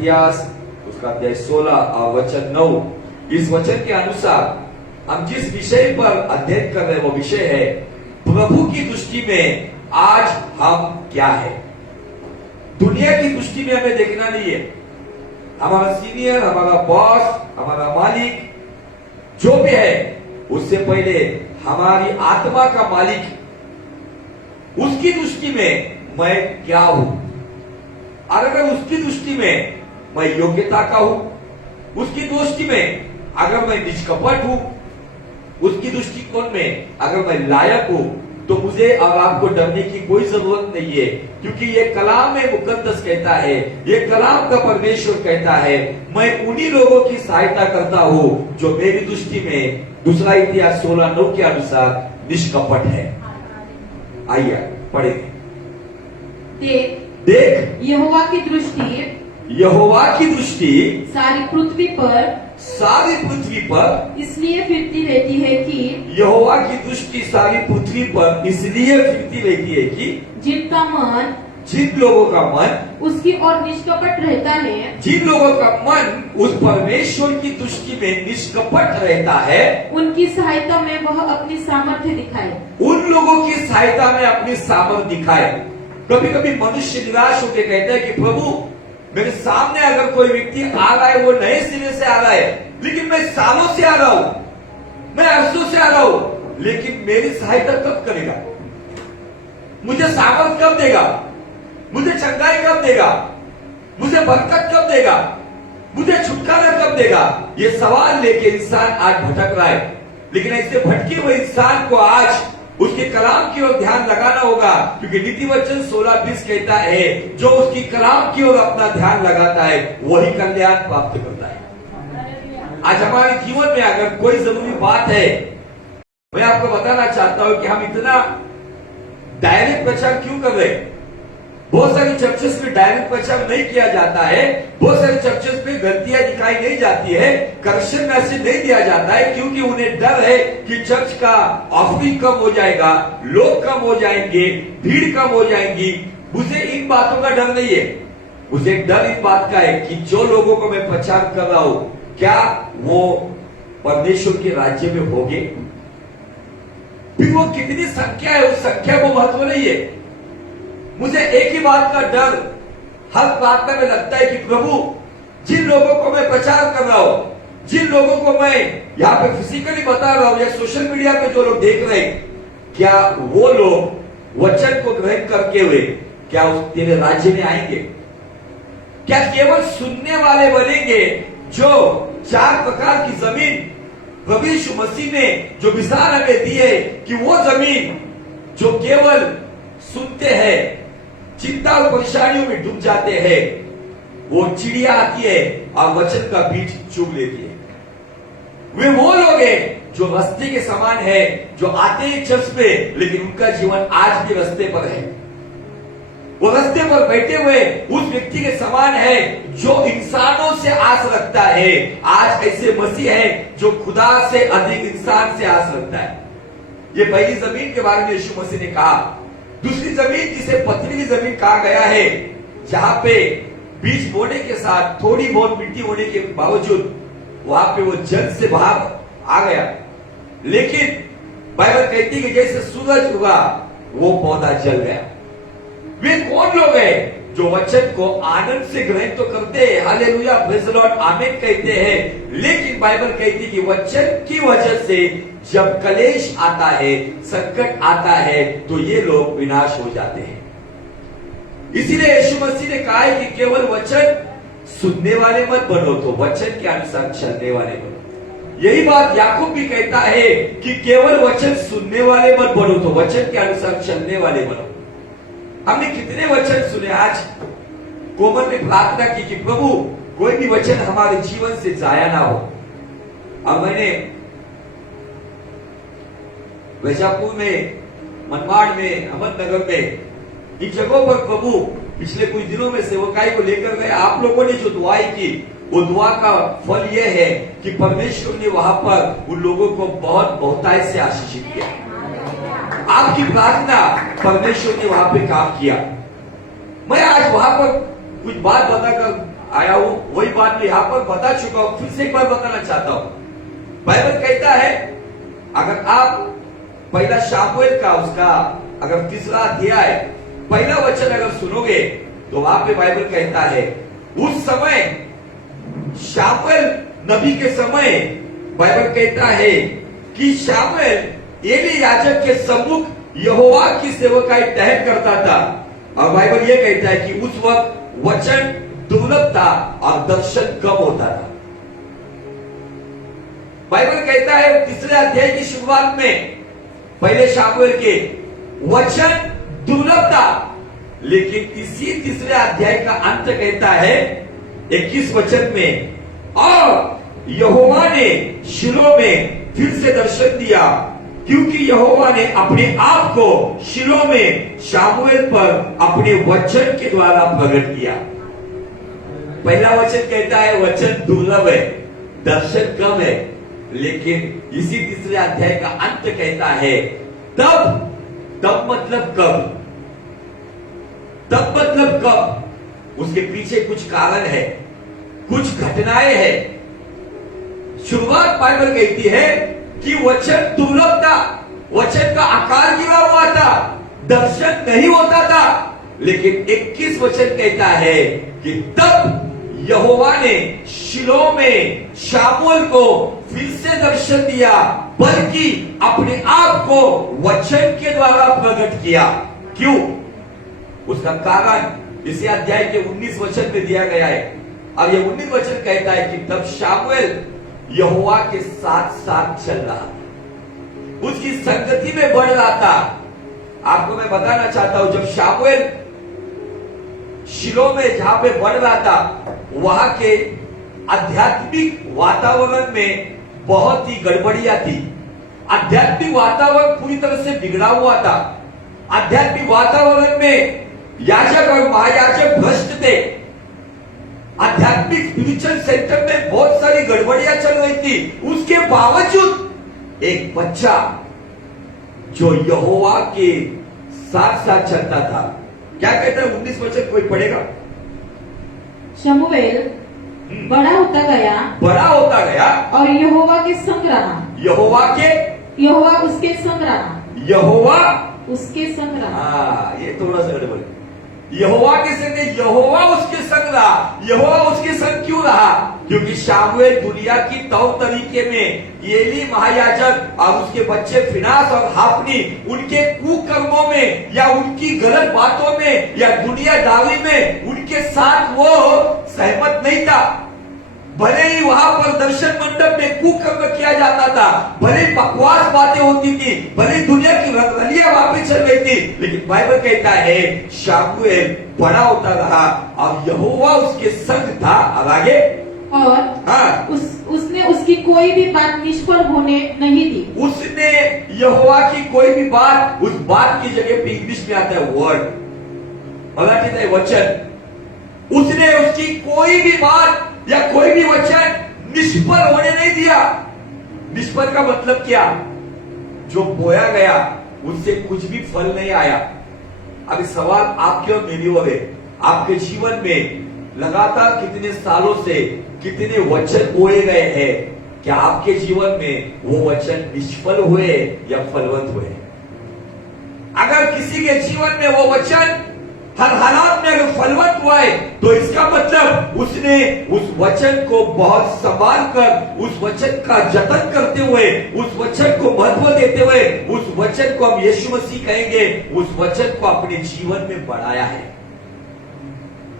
इतिहास उसका अध्याय 16 और वचन 9। इस वचन के अनुसार हम जिस विषय पर अध्ययन कर रहे हैं वो विषय है प्रभु की दृष्टि में आज हम क्या है। दुनिया की दृष्टि में हमें देखना नहीं है। हमारा सीनियर, हमारा बॉस, हमारा मालिक जो भी है, उससे पहले हमारी आत्मा का मालिक, उसकी दृष्टि में मैं क्या हूं। और अगर उसकी दृष्टि में मैं योग्यता का हूं, उसकी दृष्टि में अगर मैं निष्कपट हूं, उसकी दृष्टिकोण में अगर मैं लायक हूं, तो मुझे और आपको डरने की कोई जरूरत नहीं है। क्योंकि ये कलाम में मुकद्दस कहता है, ये कलाम का परमेश्वर कहता है, मैं उन्हीं लोगों की सहायता करता हूं जो मेरी दृष्टि में दूसरा इतिहास 16:9 के अनुसार निष्कपट है। आइए पढ़े। देख यहोवा की दृष्टि सारी पृथ्वी पर इसलिए फिरती रहती है कि यहोवा की दृष्टि सारी पृथ्वी पर इसलिए फिरती रहती है कि जिन लोगों का मन उसकी ओर निष्कपट रहता है, जिन लोगों का मन उस परमेश्वर की दृष्टि में निष्कपट रहता है, उनकी सहायता में वह अपनी सामर्थ्य दिखाए। उन लोगों की सहायता में अपनी सामर्थ्य दिखाए। कभी कभी मनुष्य निराश होकर कहता है कि प्रभु, मेरे सामने अगर कोई व्यक्ति आ रहा है, वो नए सिरे से आ रहा है, लेकिन मैं सालों से आ रहा हूं, मैं अरसों से आ रहा हूं, लेकिन मेरी सहायता कब करेगा? मुझे सामर्थ कब देगा? मुझे चंगाई कब देगा? मुझे बरकत कब देगा? मुझे छुटकारा कब देगा? ये सवाल लेके इंसान आज भटक रहा है। लेकिन ऐसे भटके हुए इंसान को आज उसके कलाम की ओर ध्यान लगाना होगा, क्योंकि नीति वचन 16:20 कहता है, जो उसकी कलाम की ओर अपना ध्यान लगाता है वही कल्याण प्राप्त करता है। आज हमारे जीवन में अगर कोई जरूरी बात है, मैं आपको बताना चाहता हूं कि हम इतना डायरेक्ट प्रचार क्यों कर रहे हैं। बहुत सारी चर्चेस में डायरेक्ट प्रचार नहीं किया जाता है, बहुत सारी चर्चेस में गलतियां दिखाई नहीं जाती है, करेक्शन मैसेज नहीं दिया जाता है, क्योंकि उन्हें डर है कि चर्च का ऑफरिंग कम हो जाएगा, लोग कम हो जाएंगे, भीड़ कम हो जाएंगी। मुझे इन बातों का डर नहीं है। मुझे डर इस बात का है कि जो लोगों को मैं प्रचार कर रहा हूं, क्या वो परमेश्वर के राज्य में होंगे? फिर वो कितनी संख्या है, उस संख्या को महत्व नहीं है। मुझे एक ही बात का डर हर प्रार्थना में लगता है कि प्रभु, जिन लोगों को मैं प्रचार कर रहा हूं, जिन लोगों को मैं यहाँ पे फिजिकली बता रहा हूं या सोशल मीडिया पे जो लोग देख रहे हैं, क्या वो लोग वचन को ग्रहण करके हुए क्या उस तेरे राज्य में आएंगे? क्या केवल सुनने वाले बनेंगे? जो 4 प्रकार की जमीन प्रभु यीशु मसीह ने जो मिसाल हमें दी है कि वो जमीन जो केवल सुनते हैं, चिंता और परेशानियों में डूब जाते हैं, वो चिड़िया आती है और वचन का बीज चुग लेती है। वे वो लोग हैं जो रास्ते के समान है, जो आते हैं चर्च पे, लेकिन उनका जीवन आज भी रास्ते पर है। वो रास्ते पर बैठे हुए उस व्यक्ति के समान है जो इंसानों से आस रखता है। आज ऐसे मसीह है जो खुदा से अधिक इंसान से आस रखता है। ये पहली जमीन के बारे में यीशु मसीह ने कहा। दूसरी जमीन जिसे पथरीली जमीन कहा गया है, जहां पे बीज बोने के साथ थोड़ी बहुत मिट्टी होने के बावजूद वहां पे वो जल से बाहर आ गया, लेकिन बाइबल कहती है कि जैसे सूरज उगा वो पौधा जल गया। वे कौन लोग हैं जो वचन को आनंद से ग्रहण तो करते हैं, हालेलुया, प्रेज़ द लॉर्ड, आमीन कहते हैं, लेकिन बाइबल कहती है कि वचन की वजह से जब कलेश आता है, संकट आता है, तो ये लोग विनाश हो जाते हैं। इसीलिए यीशु मसीह ने कहा है कि केवल वचन सुनने वाले मत बनो, तो वचन के अनुसार चलने वाले बनो। यही बात याकूब भी कहता है कि केवल वचन सुनने वाले मत बनो, तो वचन के अनुसार चलने वाले बनो। हमने कितने वचन सुने। आज कोमल ने प्रार्थना की कि प्रभु, कोई भी वचन हमारे जीवन से जाया ना हो। और मैंने वैजापुर में, मनमाड़ में, अहमदनगर में, इन जगहों पर प्रभु पिछले कुछ दिनों में सेवकाई को लेकर गए। आप लोगों ने जो दुआई की, वो दुआ का फल यह है कि परमेश्वर ने वहां पर उन लोगों को बहुत बहुतायत से आशीषित किया। आपकी प्रार्थना परमेश्वर ने वहां पे काम किया। मैं आज वहां पर कुछ बात बताकर आया हूं, वही बात मैं यहां पर बता चुका हूं, फिर से एक बार बताना चाहता हूं। बाइबल कहता है, अगर आप पहला शामुएल का उसका अगर 3रा अध्याय पहला वचन अगर सुनोगे तो वहां पे बाइबल कहता है, उस समय शामुएल नबी के समय बाइबल कहता है कि शामुएल एली याजक के सम्मुख यहोवा की सेवकाई टहल करता था। और बाइबल यह कहता है कि उस वक्त वचन दुर्लभ था और दर्शन कम होता था। बाइबल कहता है 3रे अध्याय की शुरुआत में पहले शामुएल के वचन दुर्लभ था, लेकिन इसी 3रे अध्याय का अंत कहता है 21 वचन में, और यहोवा ने शिलो में फिर से दर्शन दिया, क्योंकि यहोवा ने अपने आप को शिलो में शामुएल पर अपने वचन के द्वारा प्रकट किया। पहला वचन कहता है वचन दुर्लभ है, दर्शन कम है, लेकिन इसी 3रे अध्याय का अंत कहता है तब मतलब कब? तब मतलब कब? उसके पीछे कुछ कारण है, कुछ घटनाएं हैं। शुरुआत बाइबल कहती है कि वचन दुर्लभ था, वचन का आकार गिरा हुआ था, दर्शन नहीं होता था, लेकिन 21 वचन कहता है कि तब यहोवा ने शिलो में शामुएल को फिर से दर्शन दिया, बल्कि अपने आप को वचन के द्वारा प्रकट किया। क्यों? उसका कारण इसी अध्याय के 19 वचन में दिया गया है। अब ये 19 वचन कहता है कि तब शामुएल यहोवा के साथ साथ चल रहा था, उसकी संगति में बढ़ रहा था। आपको मैं बताना चाहता हूं, जब शामुएल शिलो में जहां पे बढ़ रहा था, वहां के आध्यात्मिक वातावरण में बहुत ही गड़बड़ियां थी। आध्यात्मिक वातावरण पूरी तरह से बिगड़ा हुआ था। आध्यात्मिक वातावरण में याजक और महायाजक भ्रष्ट थे। आध्यात्मिक स्पिरिचुअल सेंटर में बहुत सारी गड़बड़ियां चल रही थी। उसके बावजूद एक बच्चा जो यहोवा के साथ साथ चलता था, क्या कहता है 19 वचन, कोई पढ़ेगा? शमूएल बड़ा होता गया और यहोवा के संग रहा। यहोवा उसके संग रहा। यहोवा उसके संग रहा। हाँ, ये थोड़ा सा गड़बड़ है। यहोवा के संग, यहोवा उसके संग रहा। यहोवा उसके संग क्यों रहा? क्योंकि शामुएल दुनिया की तौर तरीके में एली महायाजक और उसके बच्चे फिनास और हाफनी उनके कुकर्मों में या उनकी गलत बातों में या दुनियादारी में उनके साथ वो सहमत नहीं था। भले ही वहां पर दर्शन मंडप में कुकर्म किया जाता था, भले ही बकवास बातें होती थी, भले ही दुनिया की रंगलियां वहां पे चल रही थी, लेकिन बाइबल कहता है शामुएल बड़ा होता रहा और यहोवा उसके संग था। अब आगे, और उसने उसकी कोई भी बात निष्फल होने नहीं दी। उसने यहोवा की कोई भी बात, उस बात की जगह पे इंग्लिश में आता है वर्ड, मराठी में वचन। उसने उसकी कोई भी बात या कोई भी वचन निष्फल होने नहीं दिया। निष्फल का मतलब क्या? जो बोया गया उससे कुछ भी फल नहीं आया। अभी सवाल आपके और मेरी ओर है, आपके जीवन में लगातार कितने सालों से कितने वचन बोए गए हैं, क्या आपके जीवन में वो वचन निष्फल हुए या फलवंत हुए? अगर किसी के जीवन में वो वचन हर हालात में अगर फलवंत हुआ है, तो इसका मतलब उसने उस वचन को बहुत संभाल कर, उस वचन का जतन करते हुए, उस वचन को महत्व देते हुए, उस वचन को हम यीशु मसीह कहेंगे, उस वचन को अपने जीवन में बढ़ाया है।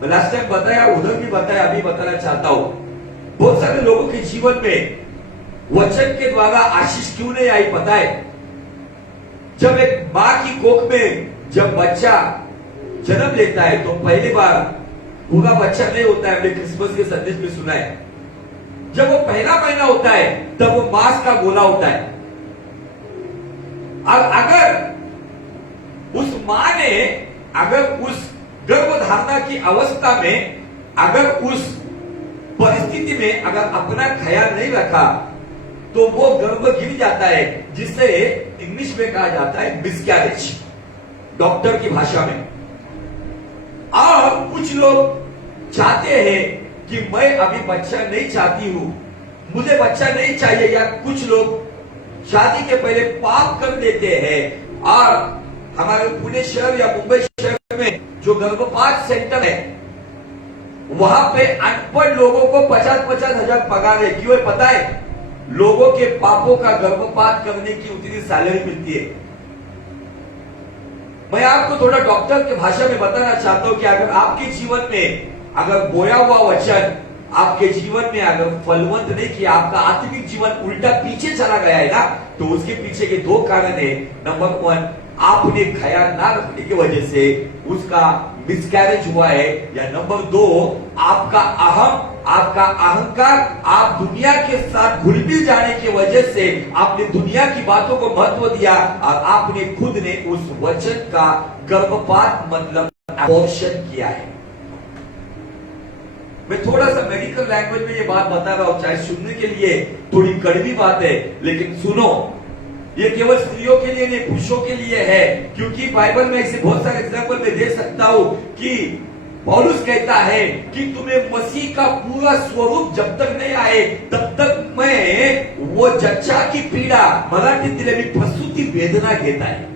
मैं लास्ट टाइम बताया, उधर भी बताया, अभी बताना चाहता हूं। बहुत सारे लोगों के जीवन में वचन के द्वारा आशीष क्यों नहीं आई पता है? जब एक मां की कोख में जब बच्चा जन्म लेता है तो पहली बार पूरा बच्चा नहीं होता है। हमने क्रिसमस के संदेश में सुना है, जब वो पहला महीना होता है तब वो मांस का गोला होता है। और अगर उस मां ने अगर उस गर्भधारणा की अवस्था में, अगर उस परिस्थिति में अगर अपना ख्याल नहीं रखा, तो वो गर्भ गिर जाता है, जिसे इंग्लिश में कहा जाता है मिसकैरेज, डॉक्टर की भाषा में। और कुछ लोग चाहते हैं कि मैं अभी बच्चा नहीं चाहती हूं, मुझे बच्चा नहीं चाहिए, या कुछ लोग शादी के पहले पाप कर देते हैं। और हमारे पुणे शहर या मुंबई शहर में जो गर्भपात सेंटर है, वहां पे अनपढ़ लोगों को 50-50 हजार पगार है। क्यों है पता है? लोगों के पापों का गर्भपात करने की उतनी सैलरी मिलती है। मैं आपको थोड़ा डॉक्टर की भाषा में बताना चाहता हूं कि अगर आपके जीवन में अगर बोया हुआ वचन आपके जीवन में अगर फलवंत नहीं किया, आपका आत्मिक जीवन उल्टा पीछे चला गया है ना, तो उसके पीछे के दो कारण है। नंबर 1, आपने ख्याल ना रखने की वजह से उसका मिसकैरेज हुआ है, या नंबर 2, आपका आपका अहंकार, आप दुनिया के साथ घुल मिल जाने की वजह से आपने दुनिया की बातों को महत्व दिया और आपने खुद ने उस वचन का गर्भपात मतलब अबॉर्शन किया है। मैं थोड़ा सा मेडिकल लैंग्वेज में ये बात बता रहा हूं, चाहे सुनने के लिए थोड़ी कड़वी बात है, लेकिन सुनो, ये केवल स्त्रियों के लिए नहीं, पुरुषों के लिए है। क्योंकि बाइबल में ऐसे बहुत सारे एग्जाम्पल में दे सकता हूं कि पौलुस कहता है कि तुम्हें मसीह का पूरा स्वरूप जब तक नहीं आए तब तक मैं वो जच्चा की पीड़ा, मराठी दिले में प्रसूति वेदना घेता है।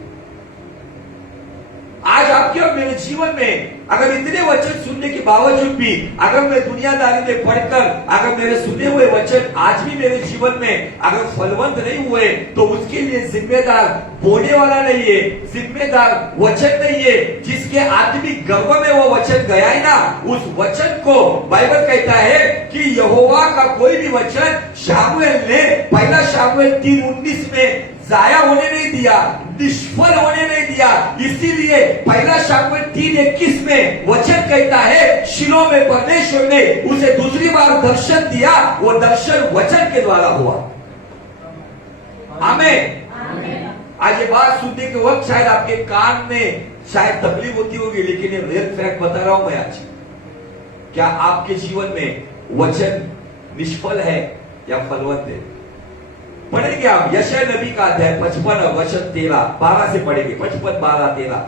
आज आपके और मेरे जीवन में अगर इतने वचन सुनने के बावजूद भी अगर मैं दुनियादारी में पढ़कर अगर मेरे सुने हुए वचन आज भी मेरे जीवन में अगर फलवंत नहीं हुए, तो उसके लिए जिम्मेदार बोलने वाला नहीं है, जिम्मेदार वचन नहीं है। जिसके आत्मिक गर्भ में वो वचन गया है ना, उस वचन को बाइबल कहता है कि यहोवा का कोई भी वचन शामुएल ने पहला शामुएल 3:19 में जाया होने नहीं दिया, निष्फल होने नहीं दिया। इसीलिए पहला शामुएल 3:21 में वचन कहता है शिलो में परमेश्वर ने उसे दूसरी बार दर्शन दिया, वो दर्शन वचन के द्वारा हुआ। आमीन। आज ये बात सुनने के वक्त शायद आपके कान में शायद तकलीफ होती होगी, लेकिन ये रियल फैक्ट बता रहा हूं मैं आज। क्या आपके जीवन में वचन निष्फल है या फलवंत है? पढ़ेंगे आप यशायाह नबी का अध्याय 55 और वचन 12 से पढ़ेंगे। 55, 12, 13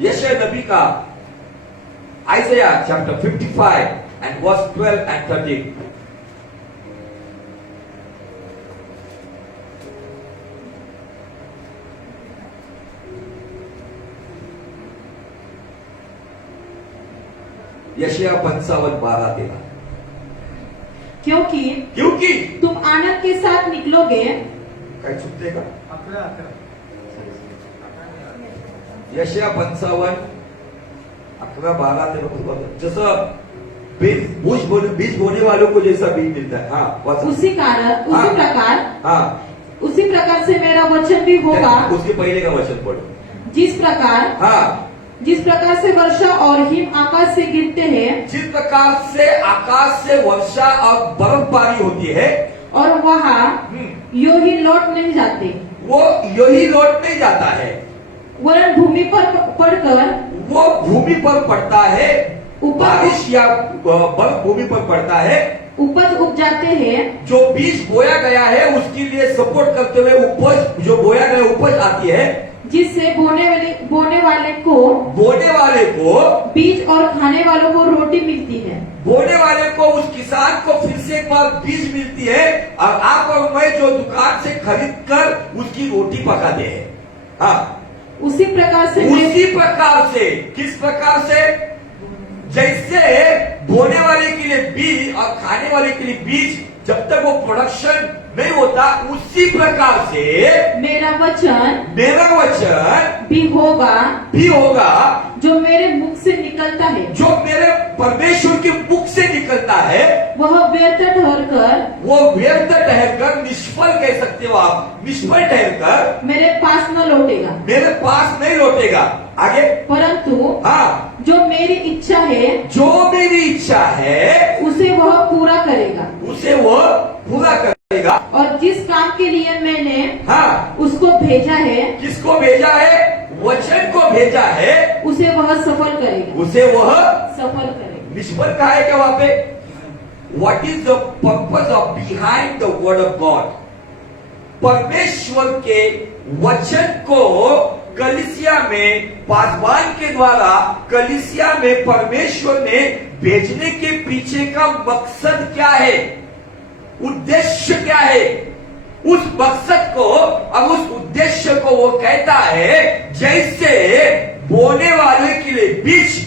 यशायाह नबी का आइज़ाया चैप्टर 55 and verse 12 and 13। यशायाह 55, 12, 13। क्योंकि तुम आनंद के साथ निकलोगे। काय चुकते का? यशायाह 55, 11, 12, 13। जैसा बीज बोने वालों को जैसा बीज मिलता है, हाँ, उसी प्रकार से मेरा वचन भी होगा। उसके पहले का वचन पढ़ो। जिस प्रकार से वर्षा और हिम आकाश से गिरते हैं, जिस प्रकार से आकाश से वर्षा और बर्फबारी होती है, और वहाँ यो ही लौट नहीं जाते, वो यो ही लौट नहीं जाता है, वरन भूमि पर पड़कर, वो भूमि पर पड़ता है, बारिश या बर्फ भूमि पर पड़ता है, उपज उपजाते हैं। जो बीज बोया गया है उसके लिए सपोर्ट करते हुए उपज, जो बोया गया उपज आती है, जिससे बोने वाले को बीज और खाने वालों को रोटी मिलती है। बोने वाले को, उस किसान को फिर से एक बार बीज मिलती है, और आप और मैं जो दुकान से खरीद कर उसकी रोटी पकाते हैं। हाँ, उसी प्रकार से किस प्रकार से? जैसे बोने वाले के लिए बीज और खाने वाले के लिए बीज, जब तक वो प्रोडक्शन नहीं होता, उसी प्रकार से मेरा वचन भी होगा जो मेरे मुख से निकलता है, जो मेरे परमेश्वर के मुख से निकलता है, वह व्यर्थ ठहरकर निष्फल कह सकते हो आप, निष्फल ठहरकर मेरे पास नहीं लौटेगा। आगे, परंतु हाँ, जो मेरी इच्छा है उसे वह पूरा करेगा। और जिस काम के लिए मैंने उसको भेजा है, किसको भेजा है? वचन को भेजा है, उसे वह सफल करेगा। निष्फल कहा है क्या वहां पे? What is the purpose of behind the word of God? परमेश्वर के वचन को कलीसिया में पासवान के द्वारा कलीसिया में परमेश्वर ने भेजने के पीछे का मकसद क्या है, उद्देश्य क्या है, उस मकसद को अब उस उद्देश्य को वो कहता है जैसे बोने वाले के लिए बीज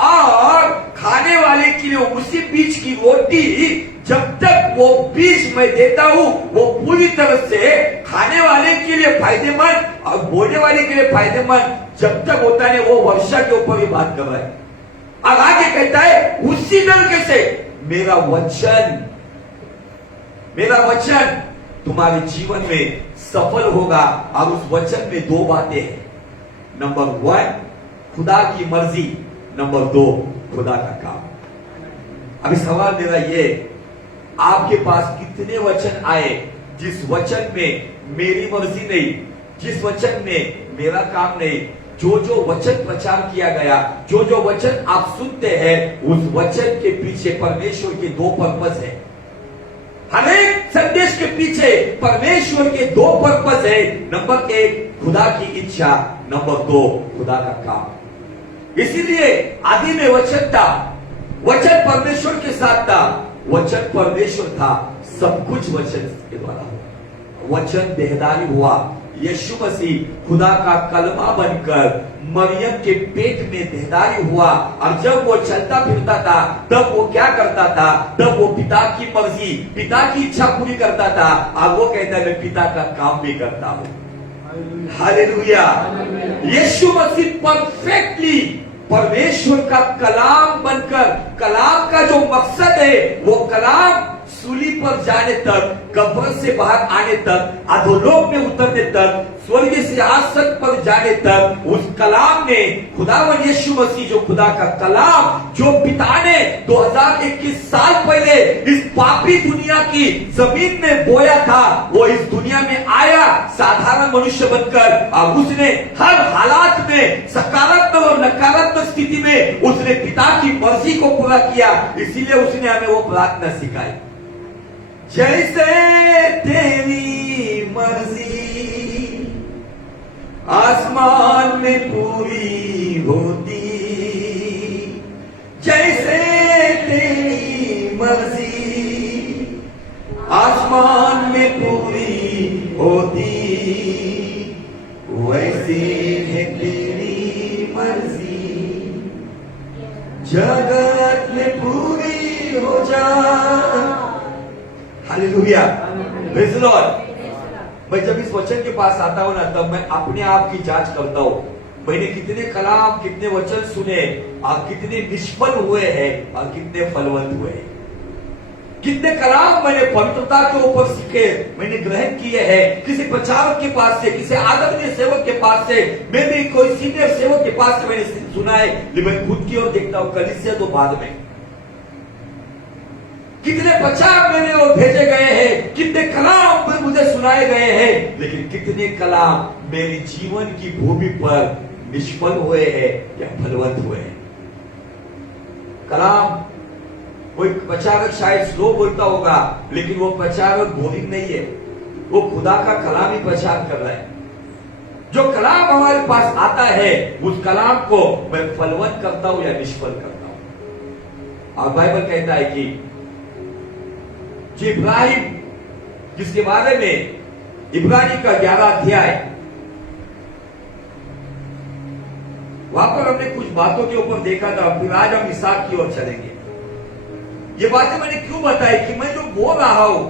और खाने वाले के लिए उसी बीज की रोटी, जब तक वो बीज मैं देता हूं वो पूरी तरह से खाने वाले के लिए फायदेमंद और बोने वाले के लिए फायदेमंद जब तक होता है, वो वर्षा के ऊपर ही बात कर रहा है। और आगे कहता है उसी तरीके से मेरा वचन तुम्हारे जीवन में सफल होगा। और उस वचन में दो बातें हैं, नंबर 1 खुदा की मर्जी, नंबर 2 खुदा का काम। अभी सवाल मेरा ये, आपके पास कितने वचन आए जिस वचन में मेरी मर्जी नहीं, जिस वचन में मेरा काम नहीं, जो वचन प्रचार किया गया, जो वचन आप सुनते हैं, उस वचन के पीछे परमेश्वर के 2 पर्पस है। हर एक संदेश के पीछे परमेश्वर के 2 पर्पस है, नंबर 1 खुदा की इच्छा, नंबर 2 खुदा का काम। इसीलिए आदि में वचन था, वचन परमेश्वर के साथ था, वचन परमेश्वर था, सब कुछ वचन के द्वारा हुआ। वचन देहधारी हुआ, यीशु मसीह खुदा का कलमा बनकर मरियम के पेट में देहधारी हुआ। और जब वो चलता फिरता था तब वो क्या करता था, तब वो पिता की मर्जी, पिता की इच्छा पूरी करता था। और वो कहता है मैं पिता का काम भी करता हूं। हालेलुया। यीशु मसीह परफेक्टली परमेश्वर का कलाम बनकर, कलाम का जो मकसद है वो कलाम सूली पर जाने तक, कब्र से बाहर आने तक, अधोलोक में उतरने तक, स्वर्ग से आसन पर जाने तक, उस कलाम ने खुदावन यीशु मसीह जो खुदा का कलाम जो पिता ने 2021 साल पहले इस पापी दुनिया की जमीन में बोया था, वो इस दुनिया में आया साधारण मनुष्य बनकर। और उसने हर हालात में, सकारात्मक और नकारात्मक स्थिति में उसने पिता की मर्जी को पूरा किया। इसीलिए उसने हमें वो प्रार्थना सिखाई, जैसे तेरी मर्जी आसमान में पूरी होती, जैसे तेरी मर्जी आसमान में पूरी होती, वैसे है तेरी मर्जी जगत में पूरी हो जाए। Hallelujah, praise the Lord. मैं जब इस वचन के पास आता हूं ना, तब मैं अपने आप की जांच करता हूं, मैंने कितने कलाम, कितने वचन सुने और कितने निष्फल हुए हैं और कितने फलवंत हुए हैं। कितने कलाम मैंने पवित्रता के ऊपर सीखे, मैंने ग्रहण किए हैं, किसी प्रचारक के पास से, किसी आदरणीय सेवक के पास से, मैं भी कोई सीनियर सेवक के पास से मैंने सुना है। लेकिन मैं खुद की ओर देखता हूं, कलीसिया तो बाद में। कितने प्रचार मैंने और भेजे गए हैं, कितने कलाम मुझे सुनाए गए हैं, लेकिन कितने कलाम मेरे जीवन की भूमि पर निष्फल हुए हैं या फलवंत हुए हैं। कलाम, कोई प्रचारक शायद स्लो बोलता होगा, लेकिन वो प्रचारक बोरिंग नहीं है, वो खुदा का कलाम ही प्रचार कर रहा है। जो कलाम हमारे पास आता है, उस कलाम को मैं फलवंत करता हूं या निष्फल करता हूं। और बाइबल कहता है कि जो इब्राहिम, जिसके बारे में इब्रानी का 11 अध्याय, वहां पर हमने कुछ बातों के ऊपर देखा था। फिर आज हम इसहाक की ओर चलेंगे। ये बातें मैंने क्यों बताई कि मैं जो बोल रहा हूं,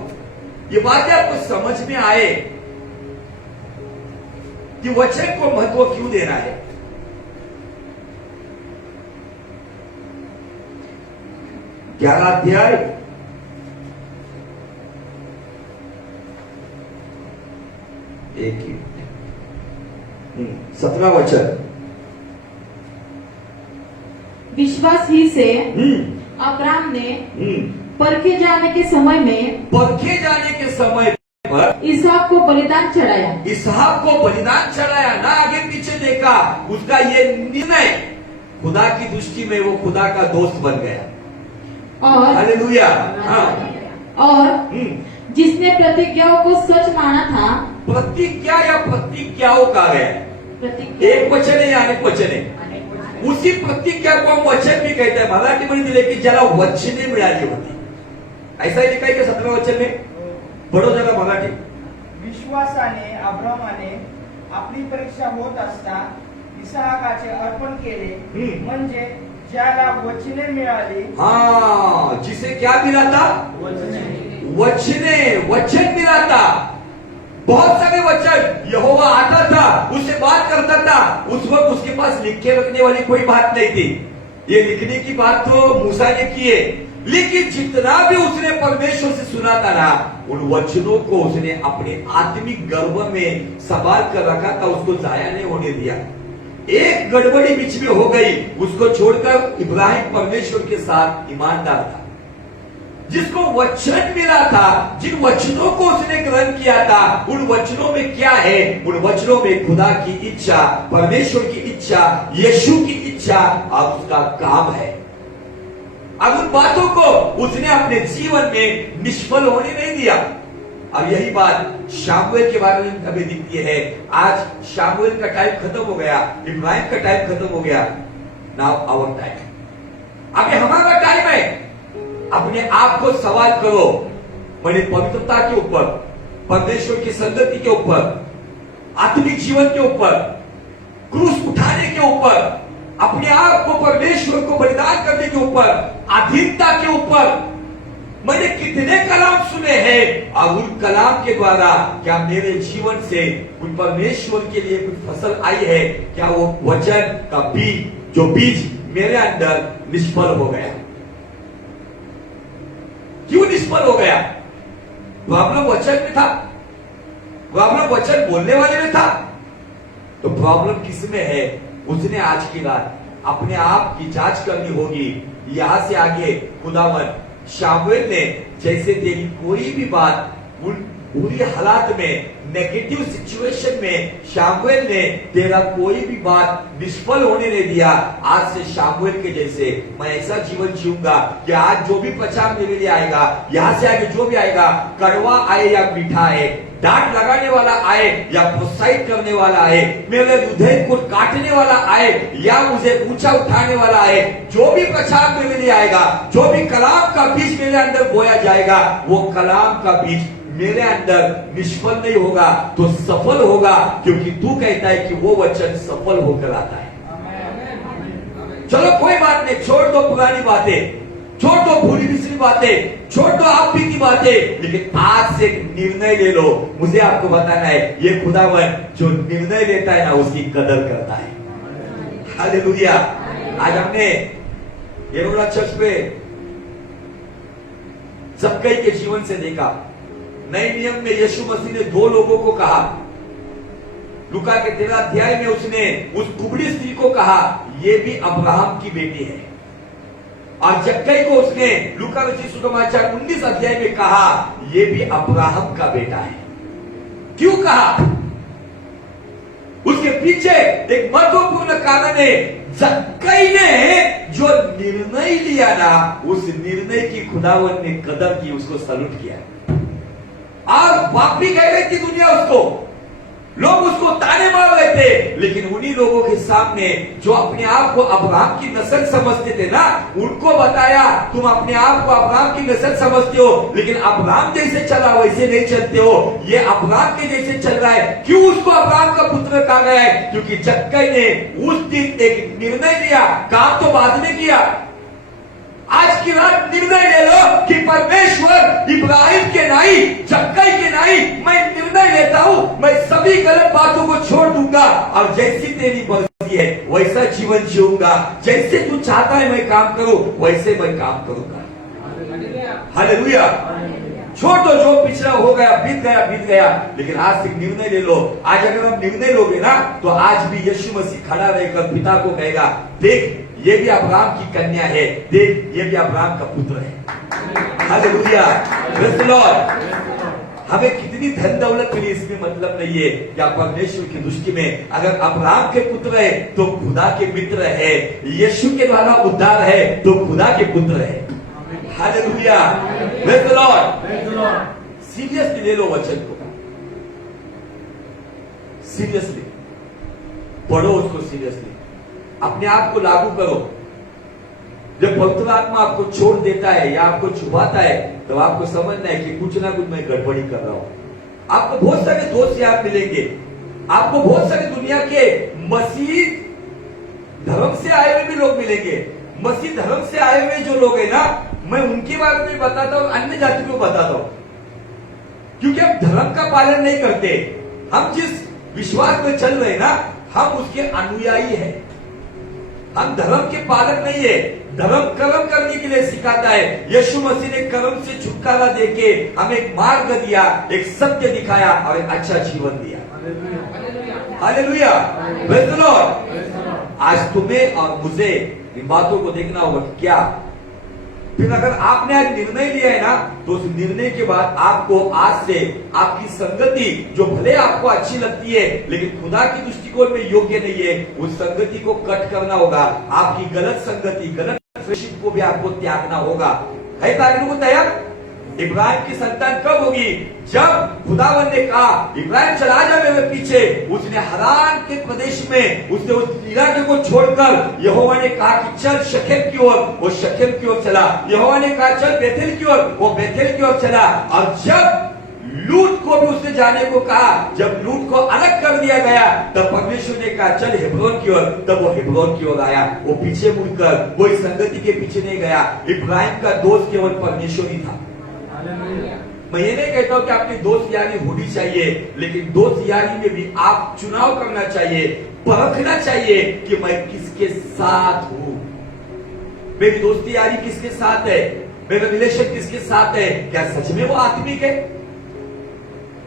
ये बातें आपको समझ में आए कि वचन को महत्व क्यों देना है। ग्यारह अध्याय 17 वचन। विश्वास ही से अब्राहम ने परखे जाने के समय पर इसहाक को बलिदान चढ़ाया। इसहाक को बलिदान चढ़ाया, ना आगे पीछे देखा। उसका ये निर्णय, खुदा की दृष्टि में वो खुदा का दोस्त बन गया। और हालेलुया। और जिसने प्रतिज्ञाओं को सच माना था। प्रतिज्ञा या प्रतिज्ञाओं का है, एक वचन है या अनेक वचन है? उसी प्रतिज्ञा को हम वचन भी कहते हैं. मराठीमध्ये दिले की ज्याला वचने मिळाली होती. ऐसा ही लिखा है कि 17वें वचन में पढ़ो जरा मराठी. विश्वासाने अब्रामाने आपली परीक्षा होत असता इसहाकाचे अर्पण केले, म्हणजे ज्याला वचने मिळाली. हाँ, जिसे क्या मिला था? वचने, वचन मिला था. बहुत सारे वचन यहोवा आता था, उससे बात करता था. उस वक्त उसके पास लिख के रखने वाली कोई बात नहीं थी. ये लिखने की बात तो मूसा ने की है, लेकिन जितना भी उसने परमेश्वर से सुना था ना, उन वचनों को उसने अपने आत्मिक गर्भ में संभाल कर रखा था. उसको जाया नहीं होने दिया. एक गड़बड़ी बीच में हो गई, उसको छोड़कर इब्राहिम परमेश्वर के साथ ईमानदार था. जिसको वचन मिला था, जिन वचनों को उसने ग्रहण किया था, उन वचनों में क्या है? उन वचनों में खुदा की इच्छा, परमेश्वर की इच्छा, यीशु की इच्छा और उसका काम है. अब उन बातों को उसने अपने जीवन में निष्फल होने नहीं दिया. अब यही बात शामुएल के बारे में हमें दिखती है. आज शामुएल का टाइम खत्म हो गया, इब्राहिम का टाइम खत्म हो गया. Now our time. अभी हमारा टाइम है. अपने आप को सवाल करो, मैंने पवित्रता के ऊपर, परमेश्वर की संगति के ऊपर, आत्मिक जीवन के ऊपर, क्रूस उठाने के ऊपर, अपने आप को परमेश्वर को बलिदान करने के ऊपर, अधीनता के ऊपर मैंने कितने कलाम सुने हैं, और उन कलाम के द्वारा क्या मेरे जीवन से उन परमेश्वर के लिए कुछ फसल आई है? क्या वो वचन का बीज, जो बीज मेरे अंदर निष्फल हो गया? क्यों निष्फल हो गया? प्रॉब्लम वचन में था? प्रॉब्लम वचन बोलने वाले में था? तो प्रॉब्लम किसमें है? उसने आज की रात अपने आप की जांच करनी होगी. यहां से आगे खुदावन शामुएल ने जैसे तेरी कोई भी बात उन बुरी हालात में, नेगेटिव सिचुएशन में शामुएल ने तेरा कोई भी बात निष्फल होने नहीं दिया. आज से शामुएल के जैसे मैं ऐसा जीवन जीऊंगा कि आज जो भी प्रचार मेरे लिए आएगा, यहां से आगे जो भी आएगा, कड़वा आए या मीठा आए, डांट लगाने वाला आए या प्रोत्साहित करने वाला आए, मेरे हृदय को काटने वाला आए या मुझे ऊंचा उठाने वाला आए, जो भी प्रचार मेरे लिए आएगा, जो भी कलाम का बीज मेरे अंदर बोया जाएगा, वो कलाम का बीज मेरे अंदर निष्फल नहीं होगा तो सफल होगा, क्योंकि तू कहता है कि वो वचन सफल होकर आता है. चलो कोई बात नहीं, छोड़ दो पुरानी बातें, छोड़ दो भूली बिसरी बातें, छोड़ दो आप भी की बातें, लेकिन आज से निर्णय ले लो. मुझे आपको बताना है, ये खुदावन जो निर्णय लेता है ना, उसकी कदर करता है. हालेलुया. आज हमने येरोला चर्च पे जक्कई के जीवन से देखा. नए नियम में यीशु मसीह ने 2 लोगों को कहा. लूका के 13 अध्याय में उसने उस कुबड़ी स्त्री को कहा, ये भी अब्राहम की बेटी है. और जक्कई को उसने लूका रचित सुसमाचार 19 अध्याय में कहा, ये भी अब्राहम का बेटा है. क्यों कहा? उसके पीछे एक महत्वपूर्ण कारण है. जक्कई ने जो निर्णय लिया ना, उस निर्णय की खुदावन ने कदर की, उसको सैल्यूट किया. आज बाप भी कह रही थी दुनिया उसको, लोग उसको ताने मार रहे थे, लेकिन उन्हीं लोगों के सामने जो अपने आप को अब्राहम की नस्ल समझते थे ना, उनको बताया तुम अपने आप को अब्राहम की नस्ल समझते हो, लेकिन अब्राहम जैसे चला वैसे नहीं चलते हो, ये अब्राहम के जैसे चल रहा है. क्यों उसको अब्राहम का पुत्र कहा गया है? क्योंकि जक्कई ने उस दिन एक निर्णय लिया. काम तो बाद में किया. आज की रात निर्णय ले लो कि परमेश्वर इब्राहिम के नहीं, जक्कई के नहीं, मैं निर्णय लेता हूं, मैं सभी गलत बातों को छोड़ दूंगा और जैसी तेरी मर्जी है वैसा जीवन जीऊंगा. जैसे तू चाहता है मैं काम करूं, वैसे मैं काम करूंगा. हालेलुया. छोड़ दो, जो पिछड़ा हो गया बीत गया, लेकिन आज से निर्णय ले लो. आज अगर हम निर्णय लोगे ना, तो आज भी यीशु मसीह खड़ा रहकर पिता को कहेगा, देख ये भी अब्राहम की कन्या है, देख ये भी अब्राहम का पुत्र है. हालेलुया. Praise the Lord. हमें कितनी धन दौलत मिली इसमें मतलब नहीं है. या परमेश्वर की दृष्टि में अगर अब्राहम के पुत्र है तो खुदा के मित्र है, यीशु के द्वारा उद्धार है तो खुदा के पुत्र है. Hallelujah. Praise the Lord. Seriously ले लो वचन को, सीरियसली पढ़ो उसको, सीरियसली. अपने आप को लागू करो। जब पवित्र आत्मा आपको छोड़ देता है या आपको छुपाता है तो आपको समझना है कि कुछ ना कुछ मैं गड़बड़ी कर रहा हूं। आपको बहुत सारे दोस्त यहाँ मिलेंगे, आपको बहुत सारे दुनिया के मसीह धर्म से आए हुए भी लोग मिलेंगे। मसीह धर्म से आए हुए जो लोग हैं ना, मैं उनके बारे में बताता हूं, अन्य जाति को बताता हूं, क्योंकि हम धर्म का पालन नहीं करते। हम जिस विश्वास में चल रहे हैं ना, हम उसके अनुयायी हैं। हम धर्म के पालक नहीं है। धर्म कर्म करने के लिए सिखाता है। यीशु मसीह ने कर्म से छुटकारा देके हमें एक मार्ग दिया, एक सत्य दिखाया और एक अच्छा जीवन दिया। Hallelujah, praise the Lord. आज तुम्हें और मुझे इन बातों को देखना होगा। क्या फिर अगर आपने आज निर्णय लिया है ना, तो उस निर्णय के बाद आपको आज से आपकी संगति जो भले आपको अच्छी लगती है लेकिन खुदा की दृष्टिकोण में योग्य नहीं है, उस संगति को कट करना होगा। आपकी गलत संगति, गलत फ्रेंडशिप को भी आपको त्यागना होगा। है त्यागने को तैयार? इब्राहिम की संतान कब होगी? जब खुदावन ने कहा इब्राहिम चला जा मेरे पीछे। उसने हरान के प्रदेश में उसने उस इलाके को छोड़कर यहोवा ने कहा कि चल शकेम की ओर, वो शकेम की ओर चला। यहोवा ने कहा चल बेथेल की ओर, वो बेथेल की ओर चला। और जब लूत को भी उसने जाने को कहा, जब लूत को अलग कर दिया गया, तब परमेश्वर ने कहा चल हेब्रोन की ओर, तब वो हेब्रोन की ओर आया। वो पीछे मुड़कर वो इस संगति के पीछे नहीं गया। इब्राहिम का दोस्त केवल परमेश्वर ही था। मैं ये नहीं कहता हूं कि आपकी दोस्त यारी होनी चाहिए, लेकिन दोस्त यारी में भी आप चुनाव करना चाहिए, परखना चाहिए कि मैं किसके साथ हूं। मेरी दोस्ती यारी किसके साथ है, मेरा रिलेशन किसके साथ है, क्या सच में वो आत्मिक है?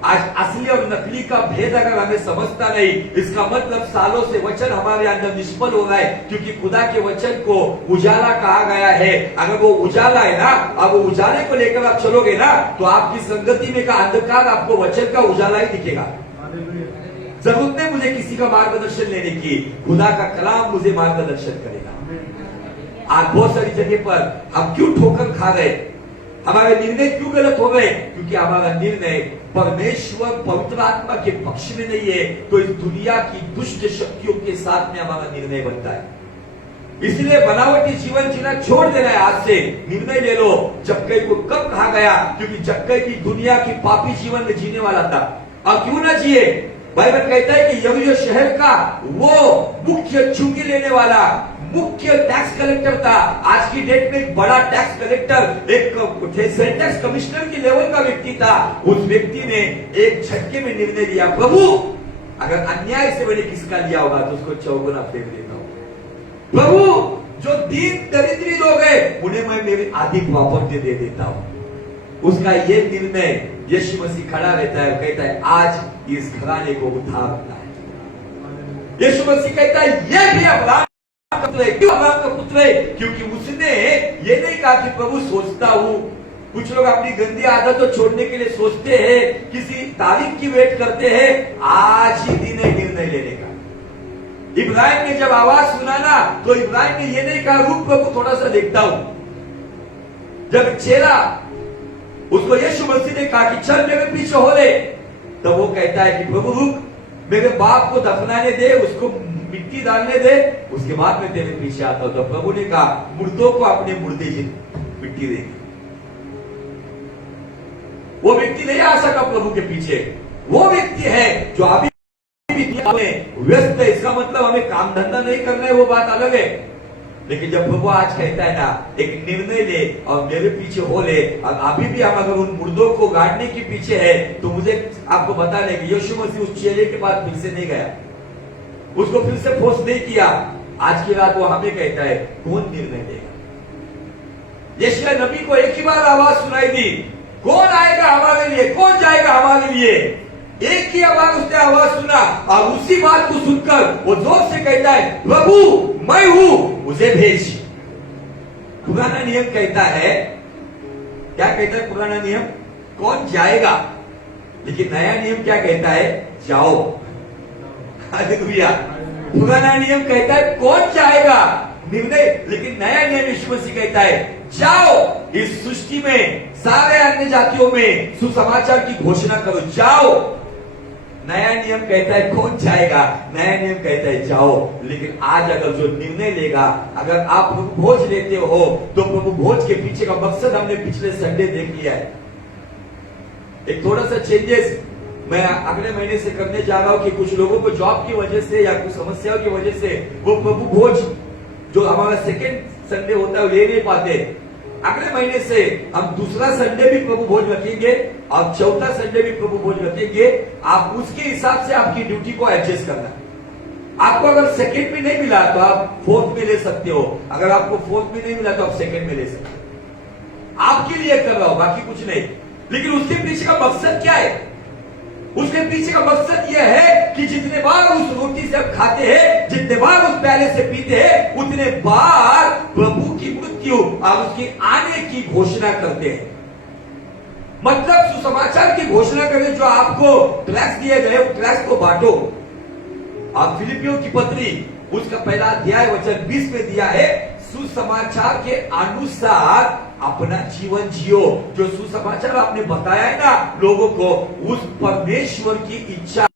आज असली और नकली का भेद अगर हमें समझता नहीं, इसका मतलब सालों से वचन हमारे अंदर निष्फल हो रहा है, क्योंकि खुदा के वचन को उजाला कहा गया है। अगर वो उजाला है ना, अब वो उजाले को लेकर आप चलोगे ना, तो आपकी संगति में का अंधकार आपको वचन का उजाला ही दिखेगा। जरूरत नहीं मुझे किसी का मार्गदर्शन लेने की, खुदा का कलाम मुझे मार्गदर्शन करेगा। आज बहुत सारी जगह पर हम क्यों ठोकर खा रहे, हमारे निर्णय क्यों गलत हो गए? क्योंकि हमारा निर्णय परमेश्वर पवित्र आत्मा के पक्ष में नहीं है, तो इस दुनिया की दुष्ट शक्तियों के साथ में हमारा निर्णय बनता है। इसलिए बनावटी जीवन जीना छोड़ देना है। आज से निर्णय ले लो। जक्कई को कब कहा गया? क्योंकि जक्कई भी दुनिया की पापी जीवन में जीने वाला था। और क्यों ना जिए? बाइबल कहता है कि यरीहो शहर का वो मुख्य चुंगी लेने वाला मुख्य टैक्स कलेक्टर था। आज की डेट में एक बड़ा टैक्स कलेक्टर, एक टैक्स कमिश्नर की लेवल का व्यक्ति था। उस व्यक्ति ने एक झटके में निर्णय लिया, प्रभु अगर अन्याय से मैंने किसका लिया होगा तो उसको चौगुना फेंक देता हूं। प्रभु जो दीन दरिद्री लोग हैं उन्हें मैं मेरी आधी प्रॉपर्टी दे देता हूं। उसका ये निर्णय यीशु मसीह खड़ा रहता है, कहता है आज इस घराने को उठाना है। यीशु मसीह कहता है ये भी अब्राहम क्यों अब्राहम का पुत्र है? क्योंकि उसने ये नहीं कहा कि प्रभु सोचता हूं। कुछ लोग अपनी गंदी आदत को छोड़ने के लिए सोचते हैं, किसी तारीख की वेट करते हैं। आज ही दिन है निर्णय लेने का। इब्राहिम ने जब आवाज सुना ना, तो इब्राहिम ने ये नहीं कहा रुक प्रभु थोड़ा सा देखता हूं। जब चेला उसको यीशु मसीह ने कहा कि चल मेरे पीछे हो ले, तो वो कहता है कि प्रभु रुक, मेरे बाप को दफनाने दे, उसको मिट्टी डालने दे, उसके बाद में तेरे पीछे आता हूं। तो प्रभु ने कहा मुर्दों को अपने मुर्दे मिट्टी देगी। वो व्यक्ति नहीं आ सका प्रभु के पीछे। वो व्यक्ति है जो अभी व्यस्त है। इसका मतलब हमें काम धंधा नहीं करना है, वो बात अलग है। लेकिन जब प्रभु आज कहता है ना, एक निर्णय ले और मेरे पीछे हो ले, और अभी भी हम अगर उन मुर्दों को गाड़ने के पीछे है, तो मुझे आपको बता दें कि यीशु मसीह उस चेले के पास फिर से नहीं गया, उसको फिर से फोर्स नहीं किया। आज की रात वो हमें कहता है कौन निर्णय लेगा? यशायाह नबी को एक ही बार आवाज सुनाई दी, कौन आएगा हमारे लिए, कौन जाएगा हमारे लिए? एक ही आवाज उसने आवाज सुना, और उसी बात को सुनकर वो जोर से कहता है प्रभु मैं हूं, मुझे भेज। पुराना नियम कहता है, क्या कहता है पुराना नियम? कौन जाएगा। लेकिन नया नियम क्या कहता है? जाओ। हालेलुया। पुराना नियम कहता है कौन जाएगा निर्णय, लेकिन नया नियम यीशु मसीह कहता है जाओ इस सृष्टि में सारे अन्य जातियों में सुसमाचार की घोषणा करो। जाओ। नया नियम कहता है कौन जाएगा, नया नियम कहता है जाओ। लेकिन आज अगर जो निर्णय लेगा, अगर आप प्रभु भोज लेते हो तो प्रभु भोज के पीछे का मकसद हमने पिछले संडे देख लिया है। एक थोड़ा सा चेंजेस मैं अगले महीने से करने जा रहा हूं कि कुछ लोगों को जॉब की वजह से या कुछ समस्याओं की वजह से वो प्रभु भोज जो हमारा सेकेंड संडे होता है वो ले नहीं पाते। अगले महीने से हम दूसरा संडे भी प्रभु भोज रखेंगे और चौथा संडे भी प्रभु भोज रखेंगे। आप उसके हिसाब से आपकी ड्यूटी को एडजस्ट करना। आपको अगर सेकेंड में नहीं मिला तो आप फोर्थ में ले सकते हो, अगर आपको फोर्थ में नहीं मिला तो आप सेकेंड में ले सकते हो। आपके लिए कर रहा हो, बाकी कुछ नहीं। लेकिन उसके पीछे का मकसद क्या है? उसके पीछे का मकसद यह है कि जितने बार उस रोटी से आप खाते हैं, जितने बार उस प्याले से पीते हैं, उतने बार प्रभु की मृत्यु और उसके आने की घोषणा करते हैं। मतलब सुसमाचार की घोषणा करें। जो आपको ट्रैक्स दिए गए ट्रैक्स को बांटो। आप फिलिपियों की पत्री उसका पहला अध्याय वचन 20 में दिया है, सुसमाचार के अनुसार अपना जीवन जियो। जो सुसमाचार आपने बताया है ना लोगों को, उस परमेश्वर की इच्छा